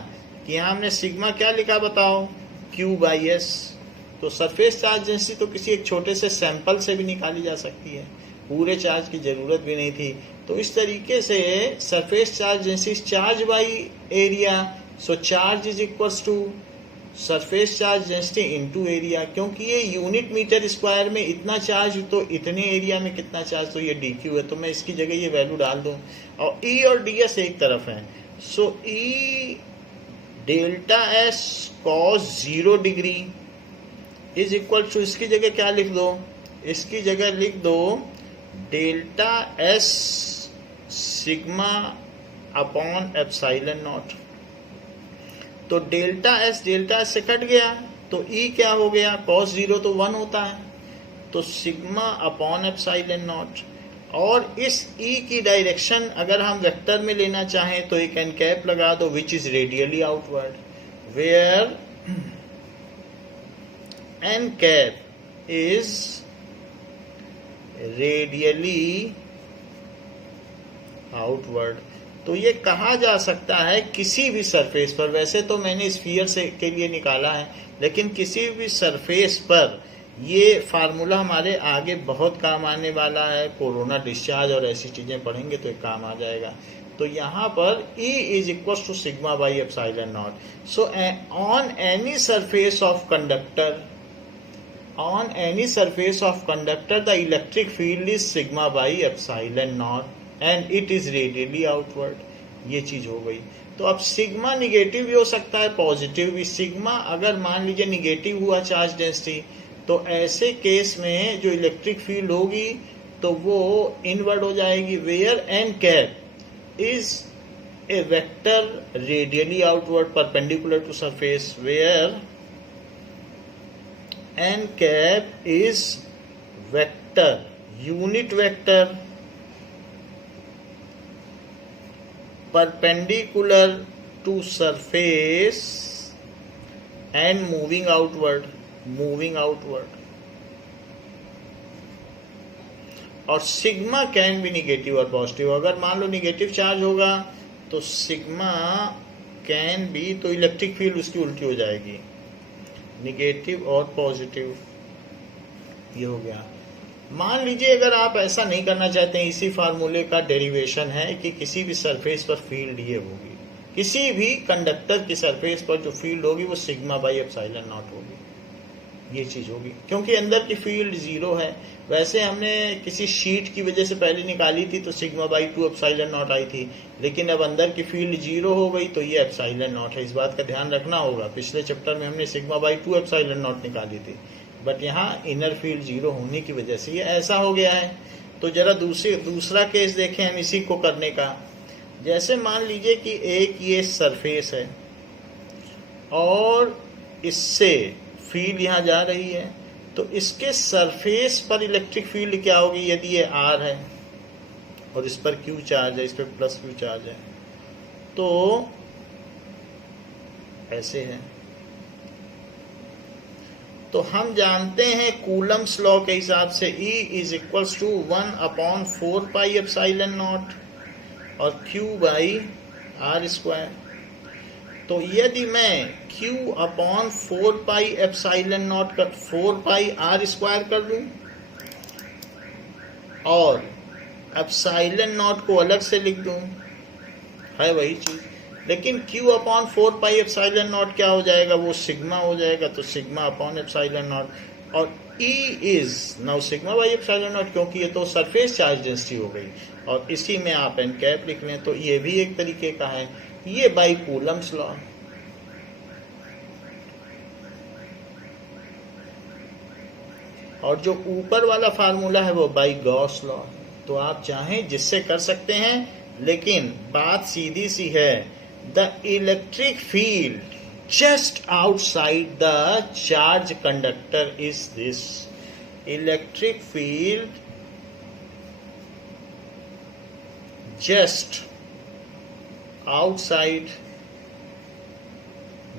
कि यहाँ हमने सिग्मा क्या लिखा बताओ, क्यू बाई एस। तो सरफेस चार्ज डेंसिटी तो किसी एक छोटे से सैंपल से भी निकाली जा सकती है, पूरे चार्ज की जरूरत भी नहीं थी। तो इस तरीके से surface charge density charge by area, so charge is equals to surface charge density into area. क्योंकि ये यूनिट मीटर स्क्वायर में इतना चार्ज तो इतने एरिया में कितना चार्ज, तो ये डी क्यू है। तो मैं इसकी जगह ये वैल्यू डाल दूं और ई और डी एस एक तरफ है, so E delta S cos 0 degree is equal to, इसकी जगह क्या लिख दो, इसकी जगह लिख दो delta S sigma upon epsilon naught. तो डेल्टा एस से कट गया तो ई क्या हो गया, कॉस 0 तो 1 होता है, तो सिग्मा अपॉन एप्सिलॉन नॉट। और इस ई की डायरेक्शन अगर हम वेक्टर में लेना चाहें तो एक एन कैप लगा दो which is radially outward, where n cap is radially outward. तो ये कहा जा सकता है किसी भी सरफेस पर, वैसे तो मैंने स्फीयर से के लिए निकाला है, लेकिन किसी भी सरफेस पर ये फार्मूला हमारे आगे बहुत काम आने वाला है। कोरोना डिस्चार्ज और ऐसी चीजें पढ़ेंगे तो एक काम आ जाएगा। तो यहाँ पर E is equal to sigma by epsilon naught. So on any surface of conductor, on any surface of conductor the electric field is sigma by epsilon naught and it is radially outward। ये चीज हो गई। तो अब sigma negative भी हो सकता है, पॉजिटिव भी। सिग्मा अगर मान लीजिए निगेटिव हुआ चार्ज डेंसिटी, तो ऐसे केस में जो इलेक्ट्रिक फील्ड होगी तो वो इनवर्ड हो जाएगी, where n cap is a vector radially outward perpendicular to surface, where n cap is vector, unit vector perpendicular to surface and moving outward। और सिग्मा कैन भी निगेटिव और पॉजिटिव। अगर मान लो निगेटिव चार्ज होगा तो sigma can भी, तो electric field उसकी उल्टी हो जाएगी, निगेटिव और पॉजिटिव। ये हो गया। मान लीजिए अगर आप ऐसा नहीं करना चाहते हैं, इसी फार्मूले का डेरिवेशन है कि किसी भी सरफेस पर फील्ड ये होगी, किसी भी कंडक्टर की सरफेस पर जो फील्ड होगी वो सिग्मा बाई एप्सिलॉन नॉट होगी। ये चीज होगी क्योंकि अंदर की फील्ड 0 है। वैसे हमने किसी शीट की वजह से पहले निकाली थी तो sigma by 2 epsilon not I थी, लेकिन अब अंदर की फील्ड 0 हो गई तो ये एप्सिलॉन नॉट है। इस बात का ध्यान रखना होगा। पिछले चैप्टर में हमने सिग्मा बाई 2 एप्सिलॉन नॉट निकाली थी, बट यहाँ इनर फील्ड 0 होने की वजह से ये ऐसा हो गया है। तो जरा दूसरा केस देखें हम इसी को करने का। जैसे मान लीजिए कि एक ये सरफेस है और इससे फील्ड यहाँ जा रही है, तो इसके सरफेस पर इलेक्ट्रिक फील्ड क्या होगी, यदि ये R है और इस पर Q चार्ज है, इस पर प्लस Q चार्ज है, तो ऐसे है। तो हम जानते हैं कूलम्स लॉ के हिसाब से E is equals to 1/4 pi epsilon naught और Q बाई R स्क्वायर। तो यदि मैं Q/4 पाई एप्सिलॉन नॉट का 4 पाई R स्क्वायर कर दूं और एप्सिलॉन नॉट को अलग से लिख दूं, है वही चीज, लेकिन Q/4 पाई एप्सिलॉन नॉट क्या हो जाएगा, वो सिग्मा हो जाएगा। तो सिग्मा अपॉन एप्सिलॉन नॉट और E is now sigma by epsilon not, क्योंकि ये तो सरफेस चार्ज डेंसिटी हो गई और इसी में आप एन कैप लिख लें तो ये भी एक तरीके का है। ये बाई कूलम्स लॉ। और जो ऊपर वाला फार्मूला है वो बाई गॉस लॉ। तो आप चाहें जिससे कर सकते हैं, लेकिन बात सीधी सी है, the electric field just outside the charge conductor is this. Electric field just outside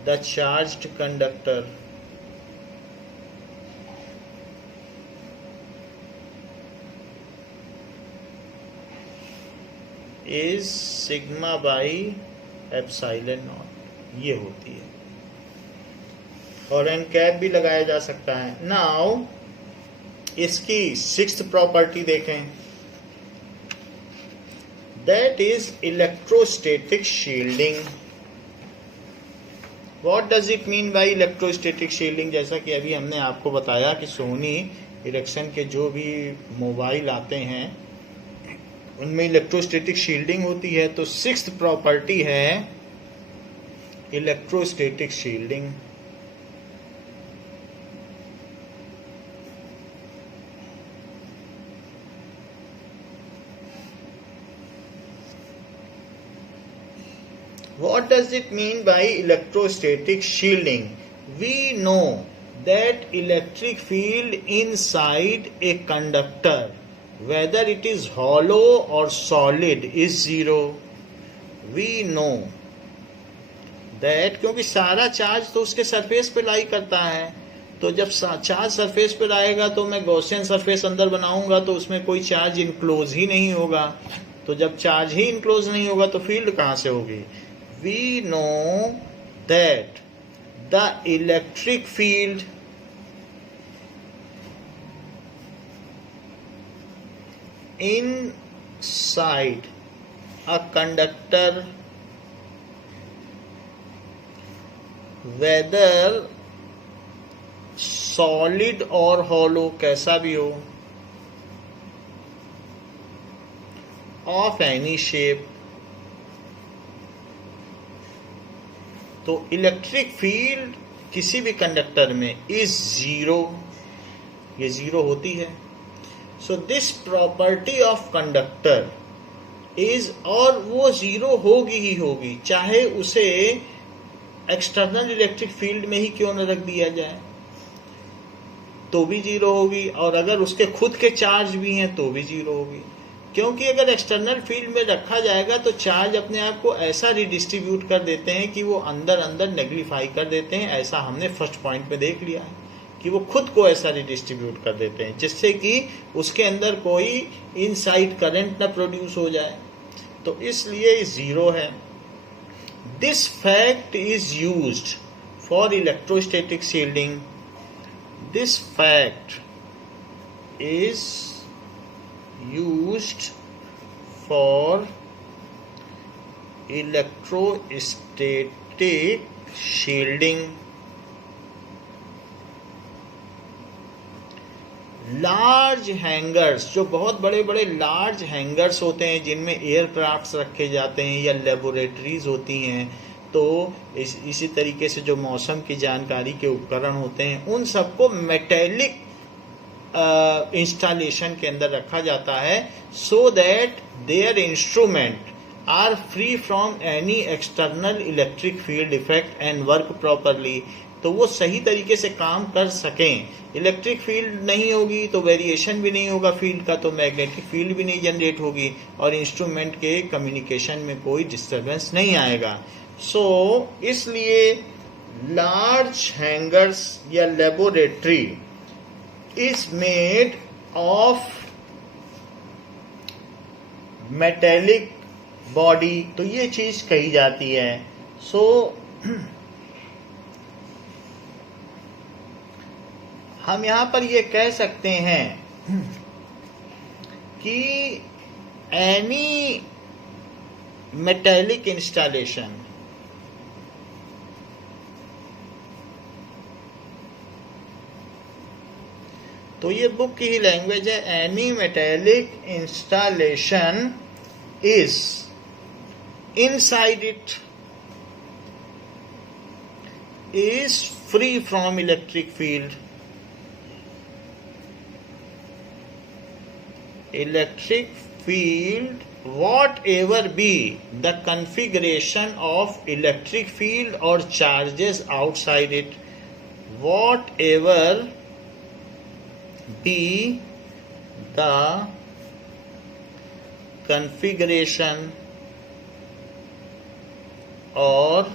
the charged conductor is sigma by epsilon naught। ये होती है, और एन कैप भी लगाया जा सकता है। नाउ इसकी सिक्स्थ प्रॉपर्टी देखें, that is electrostatic shielding। what does it mean by electrostatic shielding? जैसा कि अभी हमने आपको बताया कि सोनी इरेक्शन के जो भी मोबाइल आते हैं उनमें इलेक्ट्रोस्टैटिक शील्डिंग होती है। तो सिक्स्थ प्रॉपर्टी है electrostatic shielding. What does it mean by electrostatic shielding? We know that electric field inside a conductor, whether it is hollow or solid, is zero. We know that क्योंकि सारा charge तो उसके surface पे लाई करता है, तो जब चार्ज सरफेस पे आएगा तो मैं गॉसियन सरफेस अंदर बनाऊंगा तो उसमें कोई चार्ज इनक्लोज ही नहीं होगा। तो जब चार्ज ही इनक्लोज नहीं होगा तो फील्ड कहाँ से होगी? We know that the electric field inside a conductor, whether solid or hollow, कैसा भी हो, of any shape, तो इलेक्ट्रिक फील्ड किसी भी कंडक्टर में इज जीरो, ये जीरो होती है। So this property of conductor is, और वो जीरो होगी ही होगी, चाहे उसे एक्सटर्नल इलेक्ट्रिक फील्ड में ही क्यों न रख दिया जाए तो भी जीरो होगी, और अगर उसके खुद के चार्ज भी हैं तो भी जीरो होगी। क्योंकि अगर एक्सटर्नल फील्ड में रखा जाएगा तो चार्ज अपने आप को ऐसा रिडिस्ट्रीब्यूट कर देते हैं कि वो अंदर अंदर नेग्लिफाई कर देते हैं। ऐसा हमने फर्स्ट पॉइंट में देख लिया है कि वो खुद को ऐसा रिडिस्ट्रीब्यूट कर देते हैं जिससे कि उसके अंदर कोई इनसाइड करंट ना प्रोड्यूस हो जाए, तो इसलिए जीरो है। This fact is used for electrostatic shielding. This fact is used for electrostatic shielding। Large hangers, जो बहुत बड़े बड़े लार्ज हैंगर्स होते हैं जिनमें एयरक्राफ्ट्स रखे जाते हैं या लेबोरेटरीज होती हैं, तो इसी तरीके से जो मौसम की जानकारी के उपकरण होते हैं उन सबको मेटेलिक इंस्टॉलेशन के अंदर रखा जाता है, so that their instrument are free from any external electric field effect and work properly. तो वो सही तरीके से काम कर सकें। इलेक्ट्रिक फील्ड नहीं होगी तो वेरिएशन भी नहीं होगा फील्ड का, तो मैग्नेटिक फील्ड भी नहीं जनरेट होगी और इंस्ट्रूमेंट के कम्युनिकेशन में कोई डिस्टर्बेंस नहीं आएगा। सो इसलिए लार्ज हैंगर्स या laboratory is made of metallic body, तो ये चीज कही जाती है। सो हम यहां पर ये कह सकते हैं कि एनी मेटेलिक इंस्टॉलेशन, तो ये बुक की ही लैंग्वेज है, any metallic installation is inside it is free from electric field. electric field, whatever be the configuration of electric field or charges outside it, whatever be the configuration or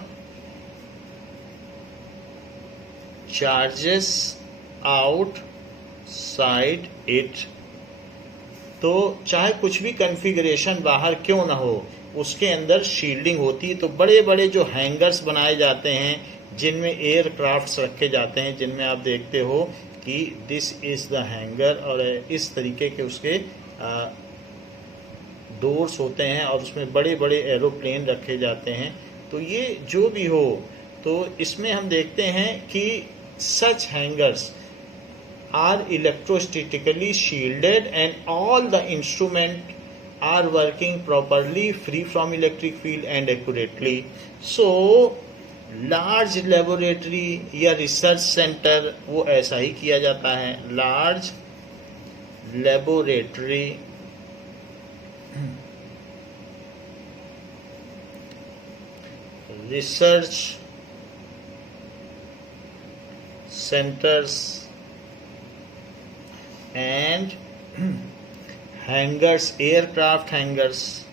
charges outside it, तो चाहे कुछ भी configuration बाहर क्यों ना हो, उसके अंदर शील्डिंग होती है। तो बड़े बड़े जो हैंगर्स बनाए जाते हैं जिनमें एयरक्राफ्ट्स रखे जाते हैं, जिनमें आप देखते हो कि दिस इज़ द हैंगर, और इस तरीके के उसके डोर्स होते हैं और उसमें बड़े बड़े एरोप्लेन रखे जाते हैं। तो ये जो भी हो, तो इसमें हम देखते हैं कि सच hangers are electrostatically shielded and all the instruments are working properly, free from electric field and accurately. So large laboratory या research center वो ऐसा ही किया जाता है। large laboratory research centers and hangars, aircraft hangars,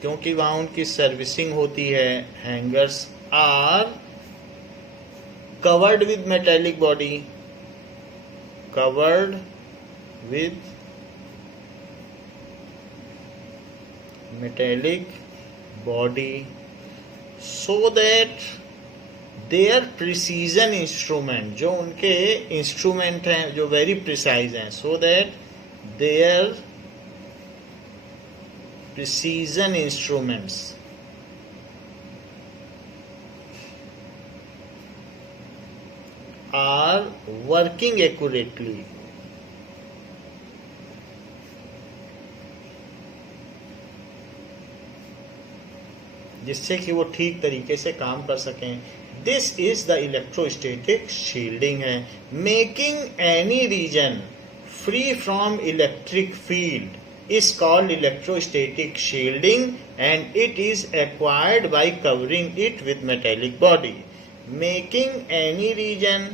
क्योंकि वहाँ उनकी सर्विसिंग होती है। Hangars are covered with metallic body, covered with metallic body, so that their precision instrument, जो उनके इंस्ट्रूमेंट हैं जो वेरी प्रिसाइज हैं, so that their precision instruments are working accurately, जिससे कि वो ठीक तरीके से काम कर सकें। This is the electrostatic shielding है। Making any region free from electric field is called electrostatic shielding and it is acquired by covering it with metallic body. Making any reason,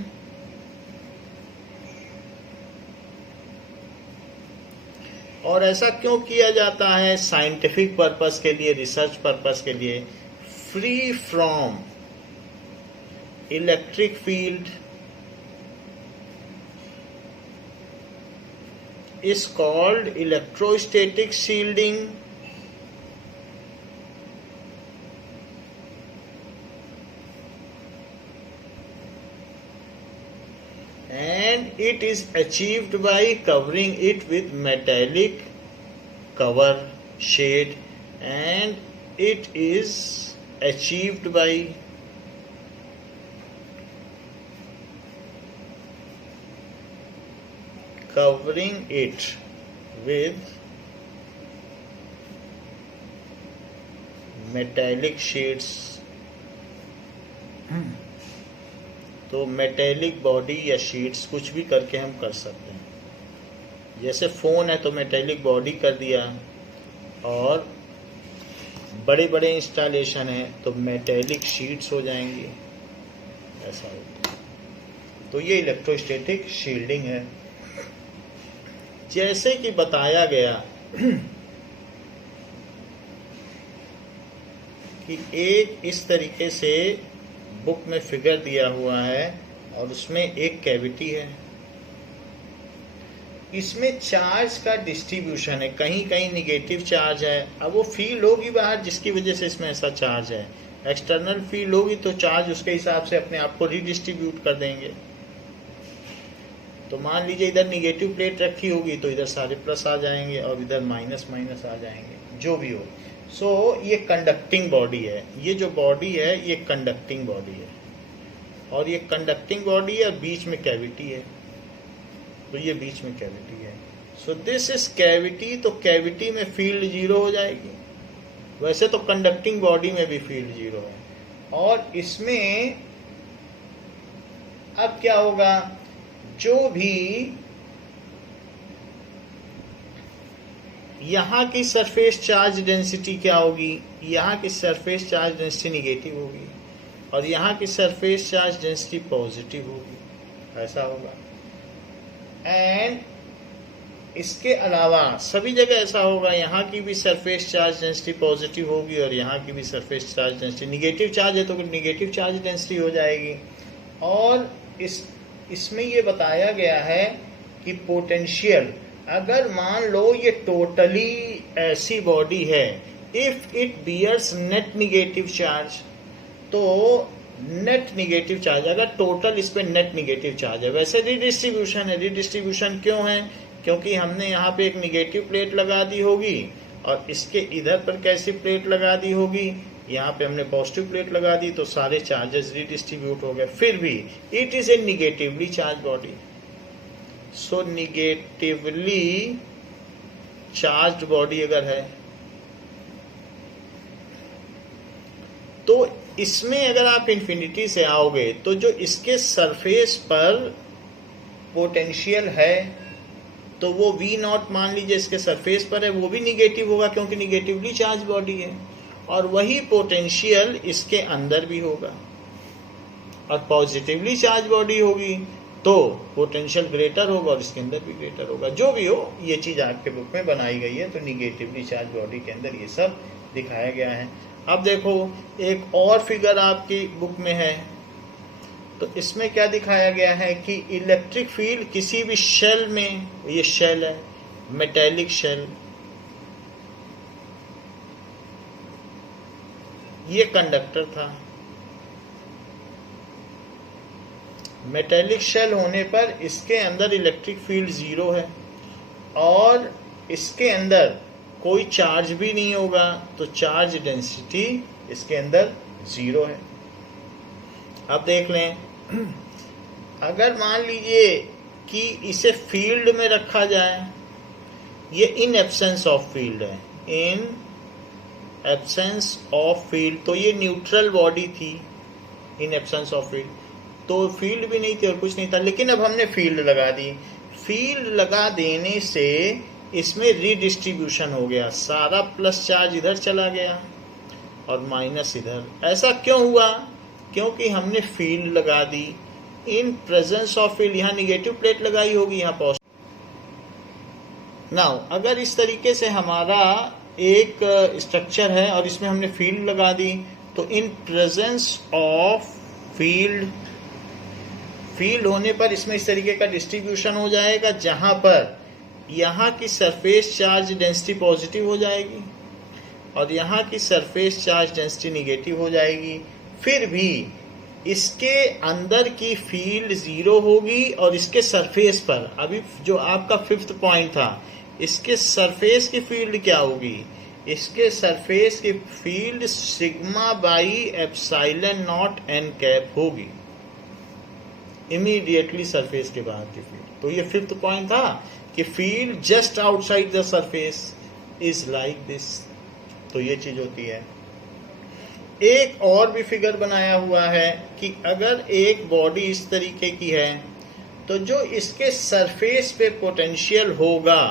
और ऐसा क्यों किया जाता है? साइंटिफिक पर्पस के लिए, research purpose के लिए। Free from electric field is called electrostatic shielding and it is achieved by covering it with metallic cover shade, and it is achieved by covering it with metallic shades। तो metallic body या sheets कुछ भी करके हम कर सकते हैं। जैसे फ़ोन है तो मेटेलिक बॉडी कर दिया, और बड़े बड़े इंस्टॉलेशन है तो मेटेलिक शीट्स हो जाएंगी, ऐसा होगा। तो ये इलेक्ट्रोस्टैटिक शील्डिंग है। जैसे कि बताया गया कि एक इस तरीके से बुक में फिगर दिया हुआ है और उसमें एक कैविटी है। इसमें चार्ज का डिस्ट्रीब्यूशन है, कहीं कहीं निगेटिव चार्ज है। अब वो फील्ड होगी बाहर जिसकी वजह से इसमें ऐसा चार्ज है। एक्सटर्नल फील्ड होगी तो चार्ज उसके हिसाब से अपने आप को रीडिस्ट्रीब्यूट कर देंगे। तो मान लीजिए इधर निगेटिव प्लेट रखी होगी तो इधर सारे प्लस आ जाएंगे और इधर माइनस माइनस आ जाएंगे, जो भी हो। सो ये कंडक्टिंग बॉडी है। ये जो बॉडी है ये कंडक्टिंग बॉडी है, और ये कंडक्टिंग बॉडी है, बीच में कैविटी है। तो ये बीच में कैविटी है। So this is cavity. तो कैविटी में फील्ड जीरो हो जाएगी। वैसे तो कंडक्टिंग बॉडी में भी फील्ड जीरो है। और इसमें अब क्या होगा? जो भी यहाँ की सरफेस चार्ज डेंसिटी क्या होगी, यहाँ की सरफेस चार्ज डेंसिटी निगेटिव होगी और यहाँ की सरफेस चार्ज डेंसिटी पॉजिटिव होगी, ऐसा होगा। एंड इसके अलावा सभी जगह ऐसा होगा, यहाँ की भी सरफेस चार्ज डेंसिटी पॉजिटिव होगी और यहाँ की भी surface charge density, negative charge है तो निगेटिव चार्ज डेंसिटी हो जाएगी। और इसमें ये बताया गया है कि पोटेंशियल, अगर मान लो ये टोटली ऐसी बॉडी है, if it bears net negative charge, तो नेट निगेटिव चार्ज, अगर टोटल इस पे नेट निगेटिव चार्ज है, वैसे रिडिस्ट्रीब्यूशन है, रिडिस्ट्रीब्यूशन क्यों है, क्योंकि हमने यहाँ पे एक निगेटिव प्लेट लगा दी होगी और इसके इधर पर कैसी प्लेट लगा दी होगी, यहाँ पे हमने पॉजिटिव प्लेट लगा दी, तो सारे चार्जेस रिडिस्ट्रीब्यूट हो गए। फिर भी it is A negatively charge body, so negatively charge body अगर है तो इसमें अगर आप इन्फिनिटी से आओगे तो जो इसके सरफेस पर पोटेंशियल है तो वो V नॉट मान लीजिए इसके सरफेस पर है, वो भी निगेटिव होगा क्योंकि निगेटिवली चार्ज बॉडी है, और वही पोटेंशियल इसके अंदर भी होगा। और पॉजिटिवली चार्ज बॉडी होगी तो पोटेंशियल ग्रेटर होगा और इसके अंदर भी ग्रेटर होगा। जो भी हो, ये चीज आपके बुक में बनाई गई है, तो निगेटिवली चार्ज बॉडी के अंदर ये सब दिखाया गया है। अब देखो एक और फिगर आपकी बुक में है, तो इसमें क्या दिखाया गया है कि इलेक्ट्रिक फील्ड किसी भी शेल में, ये शेल है, मेटेलिक शेल, ये कंडक्टर था, मेटेलिक शेल होने पर इसके अंदर इलेक्ट्रिक फील्ड 0 है और इसके अंदर कोई चार्ज भी नहीं होगा, तो चार्ज डेंसिटी इसके अंदर 0 है। अब देख लें, अगर मान लीजिए कि इसे फील्ड में रखा जाए, ये इन एब्सेंस ऑफ फील्ड है, इन एब्सेंस ऑफ फील्ड, तो ये न्यूट्रल बॉडी थी, इन एब्सेंस ऑफ फील्ड, तो फील्ड भी नहीं थी और कुछ नहीं था, लेकिन अब हमने फील्ड लगा दी। फील्ड लगा देने से इसमें रीडिस्ट्रीब्यूशन हो गया, सारा प्लस चार्ज इधर चला गया और माइनस इधर। ऐसा क्यों हुआ? क्योंकि हमने फील्ड लगा दी। इन प्रेजेंस ऑफ फील्ड, यहाँ निगेटिव प्लेट लगाई होगी, यहाँ पॉजिटिव। नाउ अगर इस तरीके से हमारा एक स्ट्रक्चर है और इसमें हमने फील्ड लगा दी, तो in presence of field, field होने पर इसमें इस तरीके का डिस्ट्रीब्यूशन हो जाएगा, जहां पर यहाँ की सरफेस चार्ज डेंसिटी पॉजिटिव हो जाएगी और यहाँ की सरफेस चार्ज डेंसिटी निगेटिव हो जाएगी। फिर भी इसके अंदर की फील्ड 0 होगी और इसके सरफेस पर, अभी जो आपका 5th पॉइंट था, इसके सरफेस की फील्ड क्या होगी? इसके सरफेस की field sigma by epsilon not an cap होगी, इमीडिएटली सरफेस के बाहर की फील्ड। तो ये 5th पॉइंट था कि field just outside the surface is like this. तो ये चीज होती है। एक और भी फिगर बनाया हुआ है कि अगर एक बॉडी इस तरीके की है तो जो इसके सरफेस पे पोटेंशियल होगा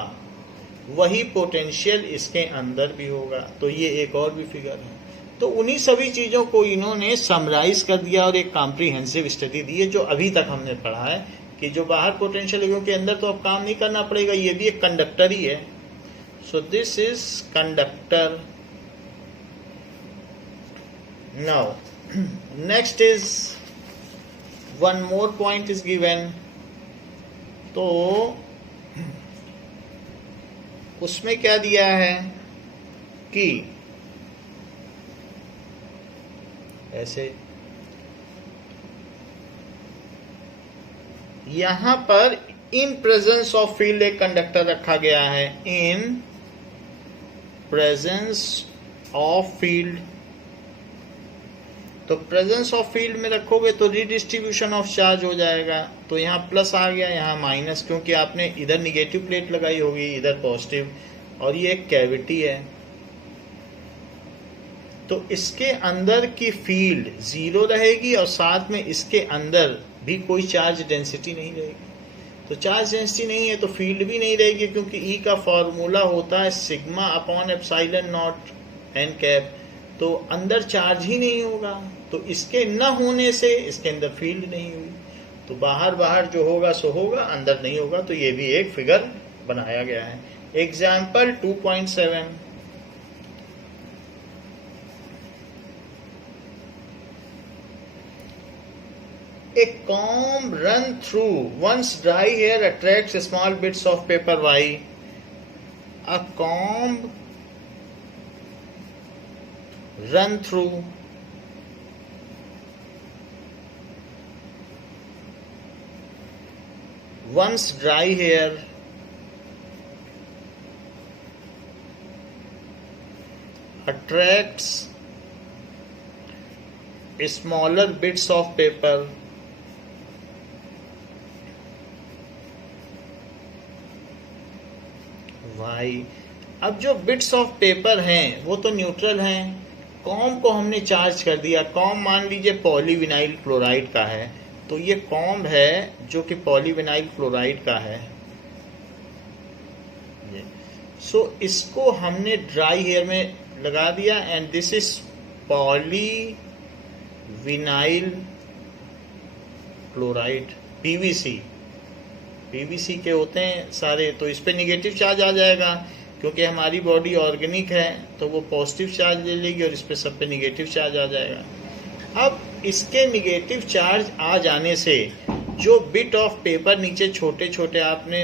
वही पोटेंशियल इसके अंदर भी होगा। तो ये एक और भी फिगर है। तो उन्हीं सभी चीजों को इन्होंने समराइज कर दिया और एक कॉम्प्रिहेंसिव स्टडी दी है, जो अभी तक हमने पढ़ा है कि जो बाहर पोटेंशियल है, क्योंकि अंदर तो अब काम नहीं करना पड़ेगा, ये भी एक कंडक्टर ही है। So this is conductor. Now next is one more point is given. तो उसमें क्या दिया है कि ऐसे यहां पर इन प्रेजेंस ऑफ फील्ड एक कंडक्टर रखा गया है, इन प्रेजेंस ऑफ फील्ड। तो प्रेजेंस ऑफ फील्ड में रखोगे तो रीडिस्ट्रीब्यूशन ऑफ चार्ज हो जाएगा। तो यहाँ प्लस आ गया, यहाँ माइनस, क्योंकि आपने इधर निगेटिव प्लेट लगाई होगी, इधर पॉजिटिव, और ये एक कैविटी है। तो इसके अंदर की फील्ड 0 रहेगी और साथ में इसके अंदर भी कोई चार्ज डेंसिटी नहीं रहेगी। तो चार्ज डेंसिटी नहीं है तो फील्ड भी नहीं रहेगी, क्योंकि ई का फॉर्मूला होता है sigma upon epsilon not an cap. तो अंदर चार्ज ही नहीं होगा, तो इसके न होने से इसके अंदर फील्ड नहीं हुई, तो बाहर बाहर जो होगा सो होगा, अंदर नहीं होगा। तो ये भी एक फिगर बनाया गया है। Example 2.7, a comb run through one's dry hair attracts small bits of paper. Why? A comb run through one's dry hair attracts smaller bits of paper. भाई अब जो बिट्स ऑफ पेपर हैं वो तो न्यूट्रल हैं। कॉम को हमने charge कर दिया। कॉम मान लीजिए पॉलीविनाइल क्लोराइड का है, तो ये कॉम है जो कि पॉलीविनाइल क्लोराइड का है। सो इसको हमने ड्राई हेयर में लगा दिया and this is polyvinyl chloride, PVC. PVC के होते हैं सारे, तो इस पे निगेटिव चार्ज आ जाएगा, क्योंकि हमारी बॉडी ऑर्गेनिक है तो वो पॉजिटिव चार्ज ले लेगी और इस पे सब पे निगेटिव चार्ज आ जाएगा। अब इसके निगेटिव चार्ज आ जाने से जो बिट ऑफ पेपर नीचे छोटे छोटे आपने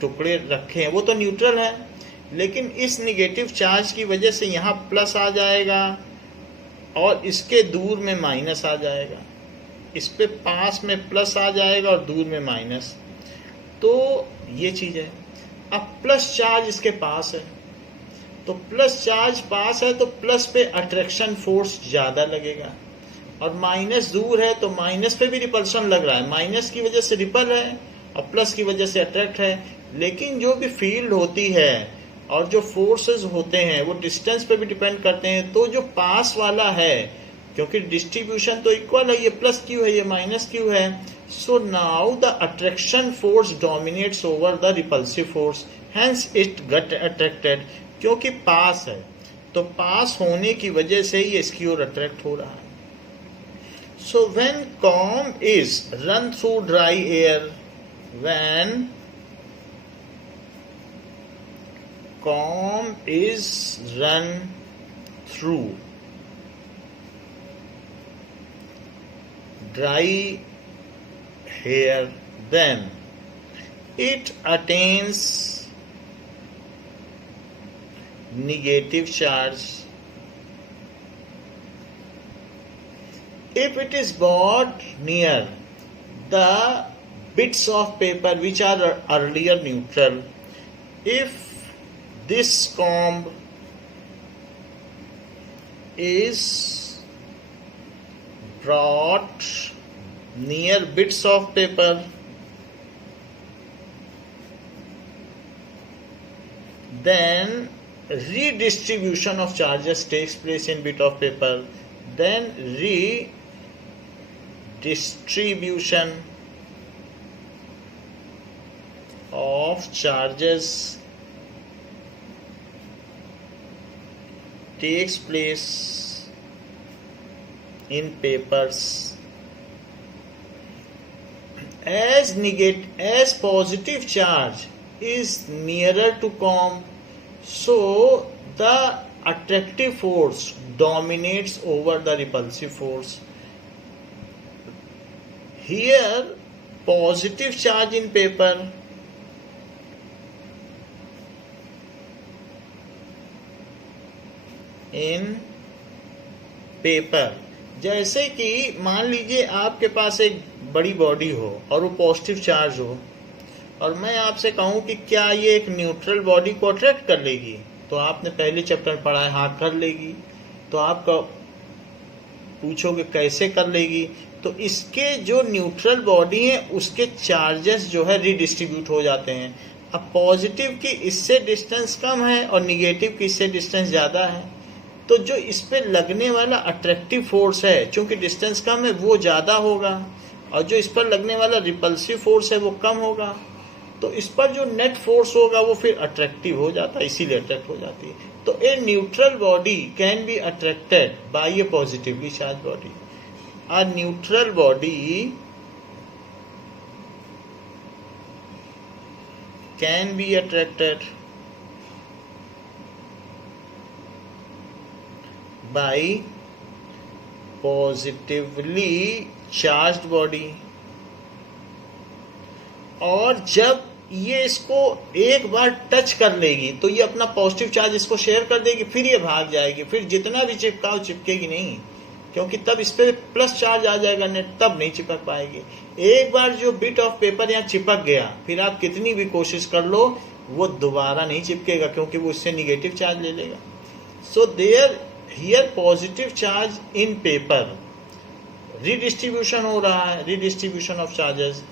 टुकड़े रखे हैं वो तो न्यूट्रल है, लेकिन इस निगेटिव चार्ज की वजह से यहाँ प्लस आ जाएगा और इसके दूर में माइनस आ जाएगा। इस पे पास में प्लस आ जाएगा और दूर में माइनस। तो ये चीज है। अब प्लस चार्ज इसके पास है, तो प्लस चार्ज पास है तो प्लस पे अट्रैक्शन फोर्स ज्यादा लगेगा, और माइनस दूर है तो माइनस पे भी रिपल्शन लग रहा है। माइनस की वजह से रिपल है और प्लस की वजह से अट्रैक्ट है। लेकिन जो भी फील्ड होती है और जो फोर्सेस होते हैं वो डिस्टेंस पे भी डिपेंड करते हैं। तो जो पास वाला है, क्योंकि डिस्ट्रीब्यूशन तो इक्वल है, ये प्लस क्यू है ये माइनस क्यू है, so now the attraction force dominates over the repulsive force, hence it gut attracted. क्योंकि पास है तो पास होने की वजह से ही इसकी ओर अट्रैक्ट हो रहा है। So when com is run through dry air, when comb is run through dry hair, then it attains negative charge. If it is brought near the bits of paper which are earlier neutral, if this comb is brought near bits of paper, then redistribution of charges takes place in bit of paper. Then redistribution of charges takes place in papers. As positive charge is nearer to comb, so the attractive force dominates over the repulsive force. Here positive charge in paper in paper, जैसे कि मान लीजिए आपके पास एक बड़ी body हो और वो पॉजिटिव चार्ज हो, और मैं आपसे कहूं कि क्या ये एक न्यूट्रल बॉडी को अट्रैक्ट कर लेगी, तो आपने पहले चैप्टर पढ़ा है हाँ कर लेगी। तो आप पूछोगे कैसे कर लेगी, तो इसके जो न्यूट्रल बॉडी है उसके चार्जेस जो है रिडिस्ट्रीब्यूट हो जाते हैं। अब पॉजिटिव की इससे डिस्टेंस कम है और निगेटिव की इससे डिस्टेंस ज़्यादा है, तो जो इस पे लगने वाला अट्रैक्टिव फोर्स है, चूंकि डिस्टेंस कम है वो ज़्यादा होगा, और जो इस पर लगने वाला रिपल्सिव फोर्स है वो कम होगा, तो इस पर जो नेट फोर्स होगा वो फिर अट्रैक्टिव हो जाता है, इसीलिए अट्रैक्ट हो जाती है। तो a neutral body can be attracted by a positively charge body. A neutral body can be attracted by positively charged body। और जब ये इसको एक बार टच कर लेगी तो ये अपना पॉजिटिव चार्ज इसको शेयर कर देगी, फिर ये भाग जाएगी, फिर जितना भी चिपकाओ चिपकेगी नहीं, क्योंकि तब इस पे प्लस चार्ज आ जाएगा नेट, तब नहीं चिपक पाएगी। एक बार जो बिट ऑफ पेपर यहाँ चिपक गया, फिर आप कितनी भी कोशिश कर लो वो दोबारा नहीं चिपकेगा, क्योंकि वो इससे निगेटिव चार्ज ले लेगा। So there here positive charge in paper, redistribution हो रहा है, redistribution of charges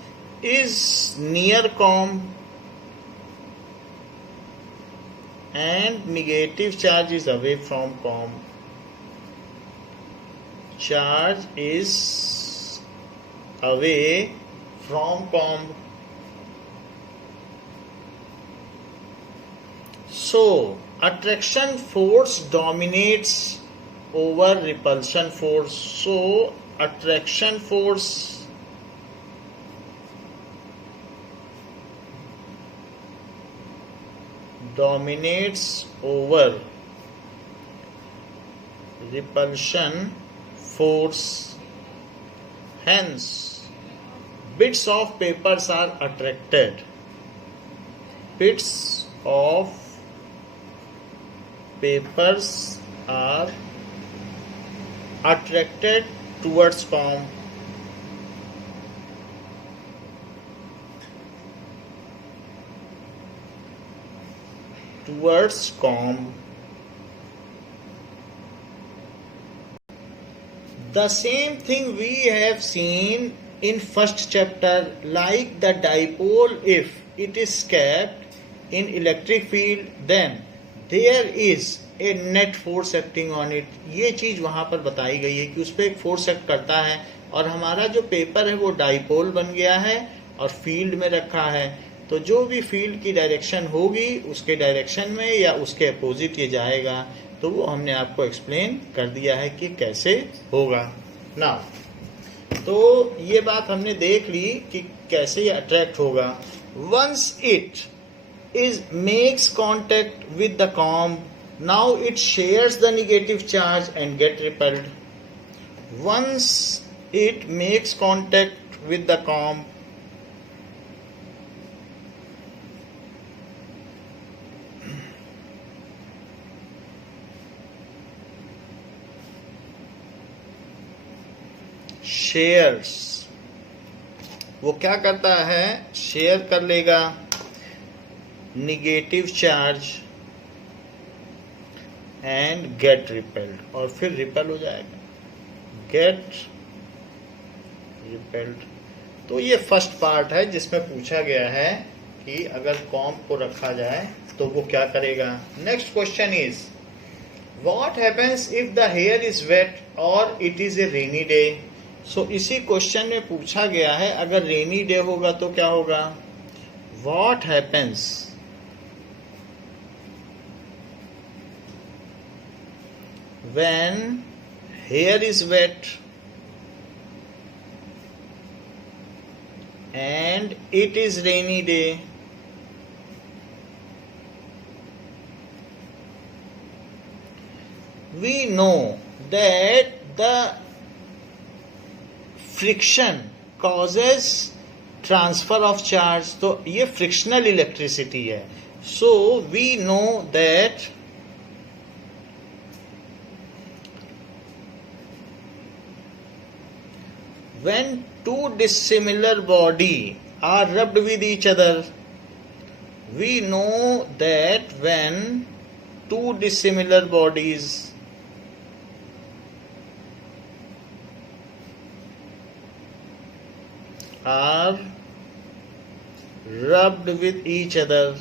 is near COM and negative charge is away from COM. Charge is away from COM. So attraction force dominates over repulsion force. So attraction force dominates over repulsion force. Hence, bits of papers are attracted. Bits of papers are attracted towards COM. Towards COM. The same thing we have seen in first chapter, like the dipole, if it is kept in electric field, then there is a net force acting on it. ये चीज वहां पर बताई गई है कि उस पर एक फोर्स एक्ट करता है, और हमारा जो पेपर है वो डाइपोल बन गया है और फील्ड में रखा है। तो जो भी फील्ड की डायरेक्शन होगी उसके डायरेक्शन में या उसके अपोजिट ये जाएगा, तो वो हमने आपको एक्सप्लेन कर दिया है कि कैसे होगा ना। तो ये बात हमने देख ली कि कैसे ये अट्रैक्ट होगा। Once it is makes contact with the COM, now it shares the negative charge and get repelled. Once it makes contact with the COM, shares, वो क्या करता है, शेयर कर लेगा negative charge and get repelled, और फिर repel हो जाएगा, गेट रिपेल्ड। तो ये फर्स्ट पार्ट है जिसमें पूछा गया है कि अगर COM को रखा जाए तो वो क्या करेगा। Next question is what happens if the hair is wet और it is a rainy day. So इसी क्वेश्चन में पूछा गया है अगर रेनी डे होगा तो क्या होगा। What happens when hair is wet and it is rainy day. We know that the friction causes transfer of charge, तो ये frictional electricity है। So we know that when two dissimilar body are rubbed with each other, we know that when two dissimilar bodies are rubbed with each other,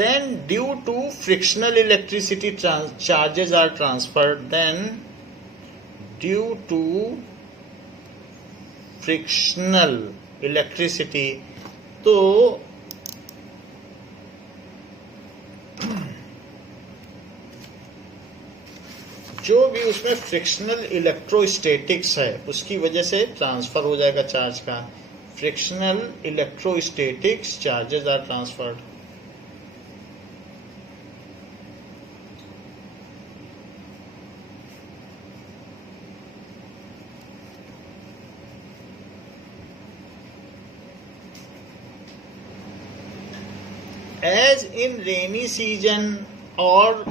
then due to frictional electricity charges are transferred, then due to frictional electricity. तो जो भी उसमें frictional electrostatics है उसकी वजह से transfer हो जाएगा चार्ज का। Frictional electrostatics charges are transferred. As in rainy season, और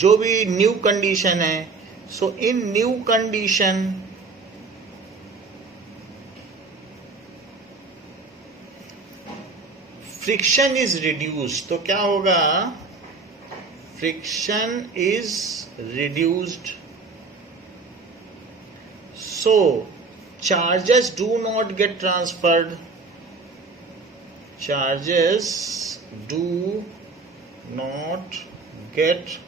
जो भी न्यू कंडीशन है, so in new condition friction is reduced. तो क्या होगा? Friction is reduced, so charges do not get transferred. Charges do not get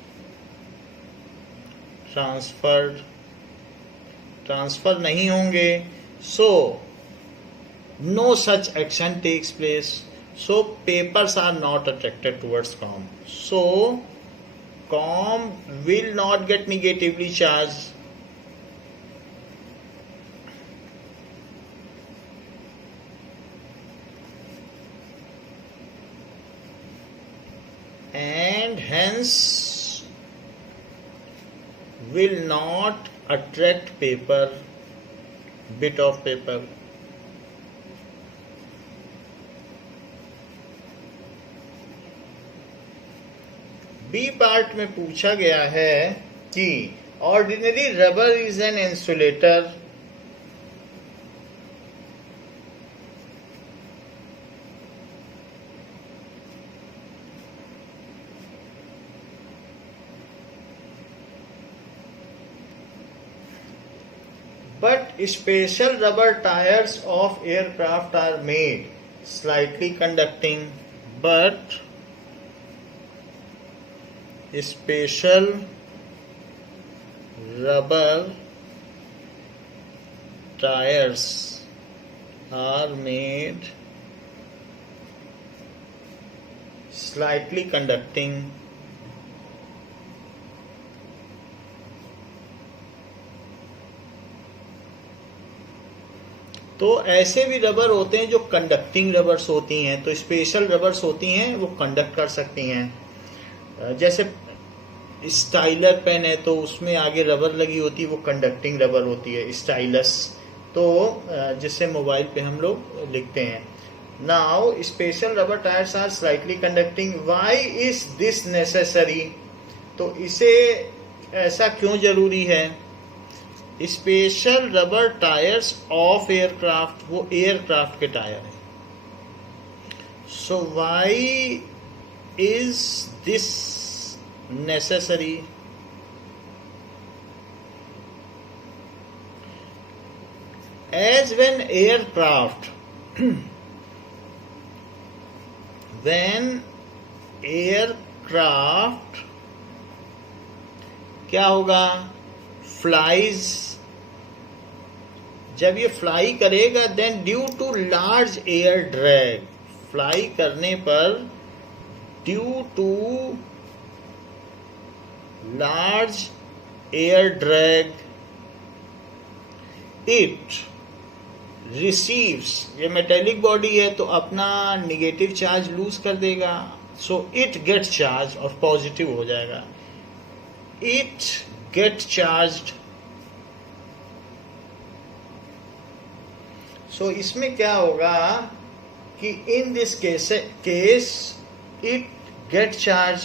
transferred, transfer नहीं होंगे। So no such action takes place, so papers are not attracted towards comb, so comb will not get negatively charge. And hence will not attract paper, bit of paper. B part में पूछा गया है कि ordinary rubber is an insulator, but special rubber tires of aircraft are made slightly conducting, but special rubber tires are made slightly conducting, तो ऐसे भी rubber होते हैं जो कंडक्टिंग रबर्स होती हैं, तो स्पेशल रबर्स होती हैं वो कंडक्ट कर सकती हैं। जैसे स्टाइलर पेन है तो उसमें आगे रबर लगी होती है, वो कंडक्टिंग रबर होती है, स्टाइलस, तो जिससे मोबाइल पे हम लोग लिखते हैं। Now special rubber tyres are slightly conducting, why is this necessary? तो इसे ऐसा क्यों जरूरी है? Special rubber tyres of aircraft, वो एयरक्राफ्ट के टायर है। So why is this necessary? As when aircraft, when aircraft क्या होगा? फ्लाइज, जब ये फ्लाई करेगा, then due to large air drag, fly करने पर due to large air drag it receives, ये मेटेलिक बॉडी है तो अपना निगेटिव चार्ज लूज कर देगा, सो इट गेट चार्ज और पॉजिटिव हो जाएगा। इट गेट चार्ज्ड, सो इसमें क्या होगा कि in this case it get charge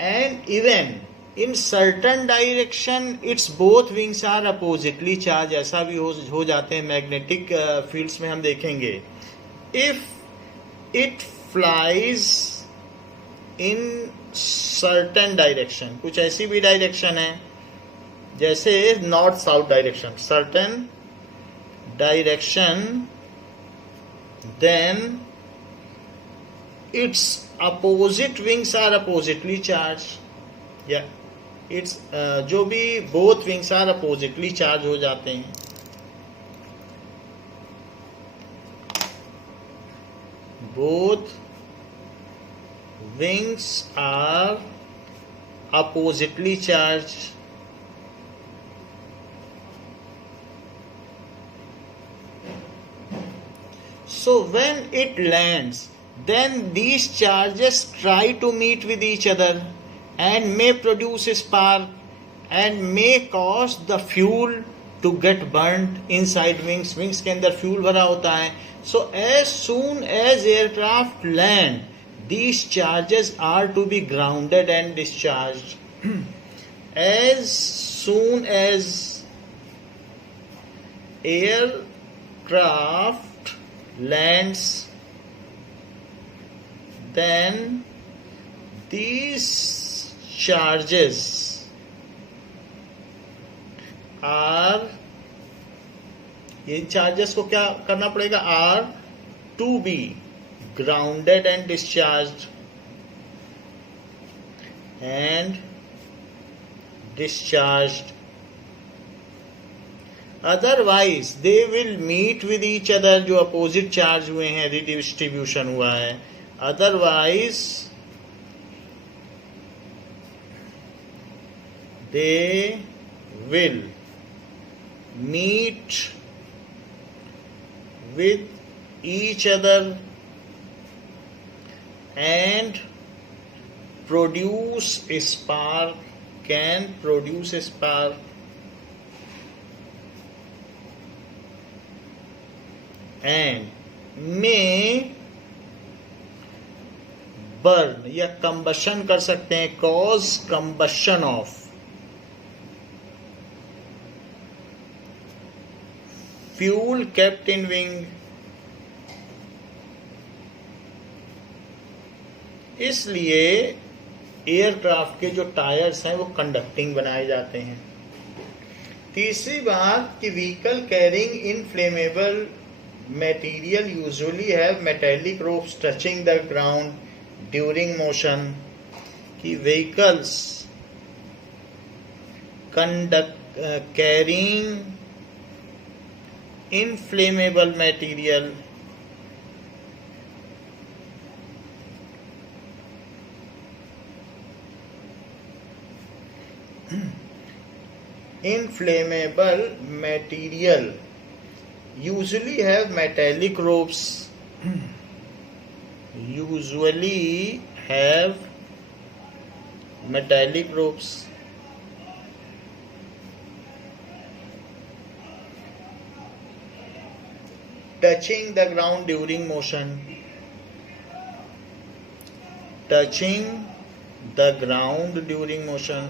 and even in certain direction its both wings are oppositely charge, ऐसा भी हो जाते हैं मैग्नेटिक फील्ड्स में हम देखेंगे। If it flies in certain direction, कुछ ऐसी भी डायरेक्शन है जैसे north south direction, certain direction, then its opposite wings are oppositely charge, या इट्स जो भी both wings are oppositely charge हो जाते हैं. Both wings are oppositely charged. So when it lands, then these charges try to meet with each other and may produce a spark and may cause the fuel to get burnt inside wings. Wings के अंदर fuel भरा होता है. So as soon as aircraft land, these charges are to be grounded and discharged. As soon as aircraft lands, then these charges are, ये charges को क्या करना पड़ेगा, are to be grounded and discharged otherwise they will meet with each other. जो opposite charge हुए हैं, redistribution हुआ है, otherwise they will meet with each other and produce a spark, can produce a spark, and may burn या combustion कर सकते हैं, cause combustion of fuel kept in wing. इसलिए एयरक्राफ्ट के जो टायर्स हैं वो कंडक्टिंग बनाए जाते हैं. तीसरी बात कि vehicle carrying inflammable material usually have metallic ropes touching the ground during motion. कि vehicles carrying inflammable material usually have metallic ropes. Usually have metallic ropes. Touching the ground during motion. Touching the ground during motion.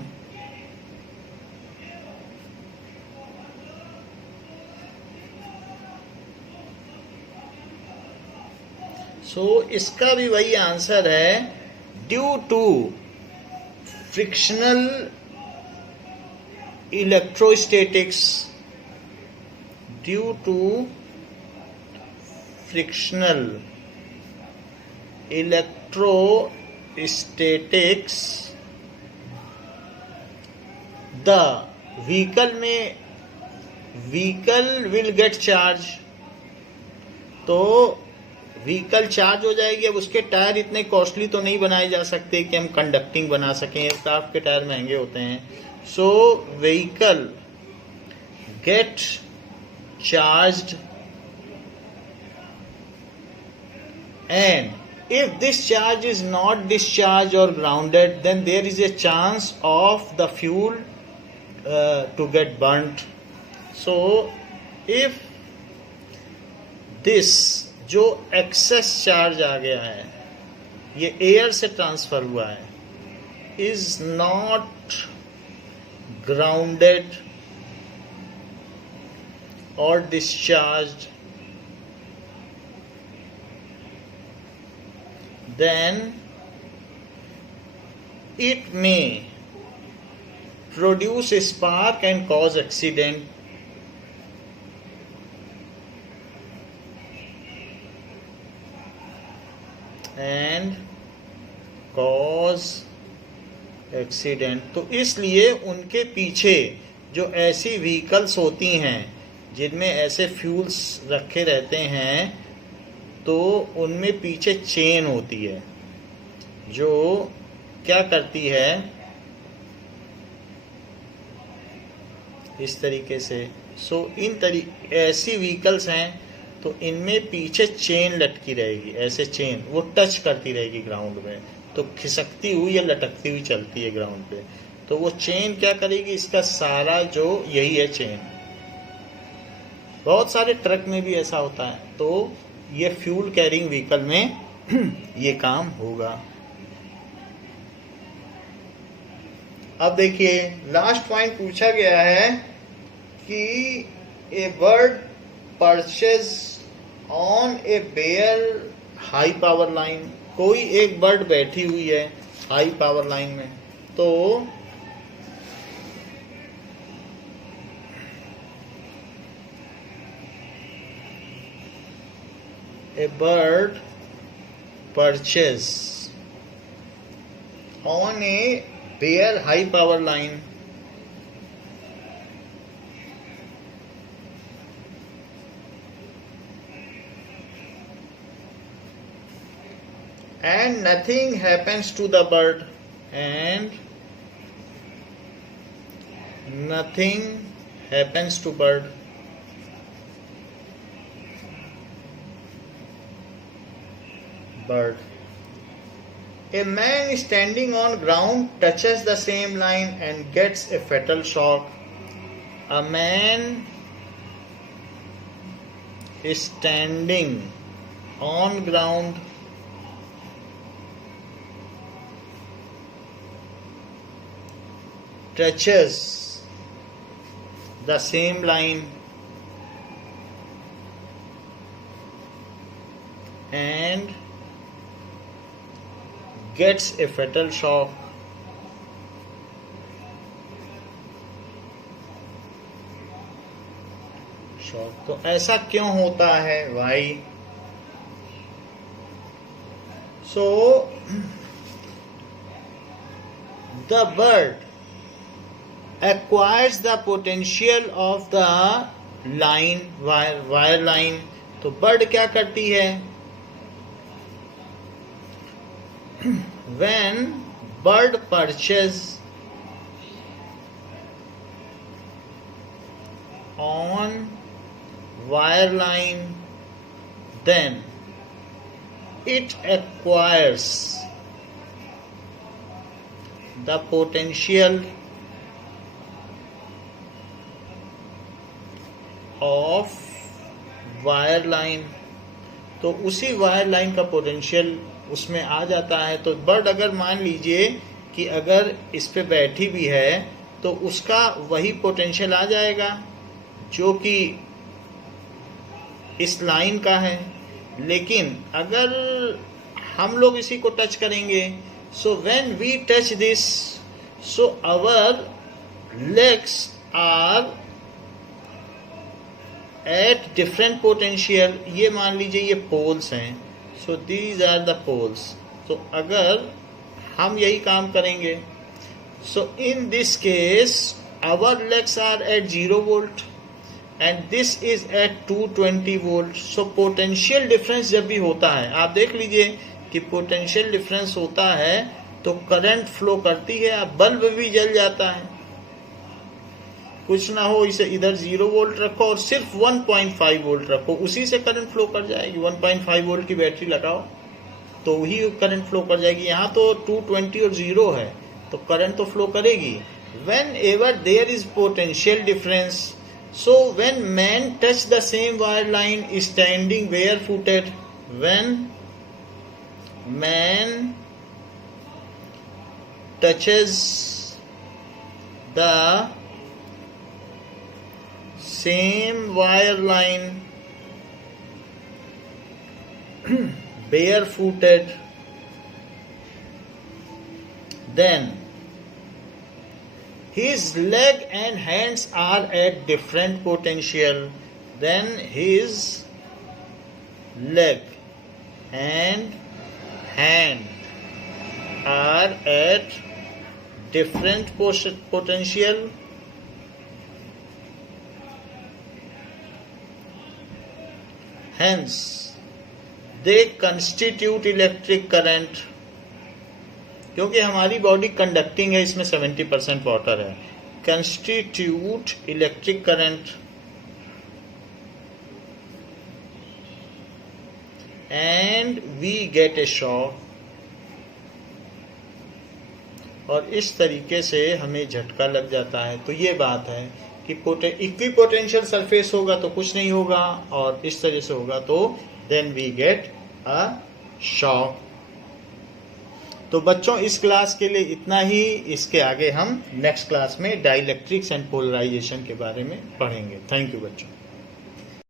So इसका भी वही answer है, due to frictional electrostatics. Due to frictional electrostatics the vehicle will get charge. तो vehicle charge हो जाएगी. अब उसके tyre इतने कॉस्टली तो नहीं बनाए जा सकते कि हम कंडक्टिंग बना सकें, एयरक्राफ्ट के टायर महंगे होते हैं. So vehicle get charged and if this charge is not discharge और grounded, then there is a chance of the fuel to get burned. So if this जो एक्सेस चार्ज आ गया है, ये एयर से ट्रांसफर हुआ है, इज नॉट ग्राउंडेड और discharged, then it may produce a spark and cause accident. And cause accident. तो इसलिए उनके पीछे जो ऐसी व्हीकल्स होती हैं जिनमें ऐसे फ्यूल्स रखे रहते हैं, तो उनमें पीछे चेन होती है जो क्या करती है, इस तरीके से। ऐसी व्हीकल्स हैं तो इनमें पीछे चेन लटकी रहेगी, ऐसे चेन वो टच करती रहेगी ग्राउंड में, तो खिसकती हुई या लटकती हुई चलती है ग्राउंड पे। तो वो चेन क्या करेगी, इसका सारा जो यही है चेन। बहुत सारे ट्रक में भी ऐसा होता है। तो ये फ्यूल कैरिंग व्हीकल में ये काम होगा। अब देखिए लास्ट पॉइंट पूछा गया है कि a bird perches on a bare high power line. कोई एक बर्ड बैठी हुई है हाई पावर लाइन में, तो a bird perches on a bare high power line and nothing happens to the bird, and nothing happens to bird. A man standing on ground touches the same line and gets a fatal shock. A man is standing on ground touches the same line and gets a fatal shock. तो ऐसा क्यों होता है भाई? So the bird acquires the potential of the line, wire line. तो bird क्या करती है? When bird perches on wire line, then it acquires the potential of wire line. तो उसी वायर लाइन का पोटेंशियल उसमें आ जाता है। तो बर्ड अगर मान लीजिए कि अगर इस पे बैठी भी है तो उसका वही पोटेंशियल आ जाएगा जो कि इस लाइन का है। लेकिन अगर हम लोग इसी को टच करेंगे, so when we touch this, so our legs are at different potential. ये मान लीजिए ये पोल्स हैं, so these are the poles. तो अगर हम यही काम करेंगे, so in this case our legs are at 0 volt and this is at 220 volt. So potential difference जब भी होता है, आप देख लीजिए कि पोटेंशियल डिफरेंस होता है तो करंट फ्लो करती है, बल्ब भी जल जाता है। कुछ ना हो, इसे इधर 0 वोल्ट रखो और सिर्फ 1.5 वोल्ट रखो, उसी से करंट फ्लो कर जाएगी। 1.5 वोल्ट की बैटरी लगाओ तो ही करंट फ्लो कर जाएगी। यहाँ तो 220 और 0 है तो करंट तो फ्लो करेगी। Whenever there is potential difference, so when man touch the same wire line standing bare footed, when man touches the same wire line barefooted, then his leg and hands are at different potential. Then his leg and hand are at different potential, hence they constitute electric current. क्योंकि हमारी body conducting है, इसमें 70% water है, constitute electric current and we get a shock. और इस तरीके से हमें झटका लग जाता है. तो ये बात है कि इक्विपोटेंशियल सरफेस होगा तो कुछ नहीं होगा, और इस तरह से होगा तो then we get a shock. तो बच्चों इस क्लास के लिए इतना ही. इसके आगे हम नेक्स्ट क्लास में डाइलेक्ट्रिक्स एंड पोलराइजेशन के बारे में पढ़ेंगे. थैंक यू बच्चों.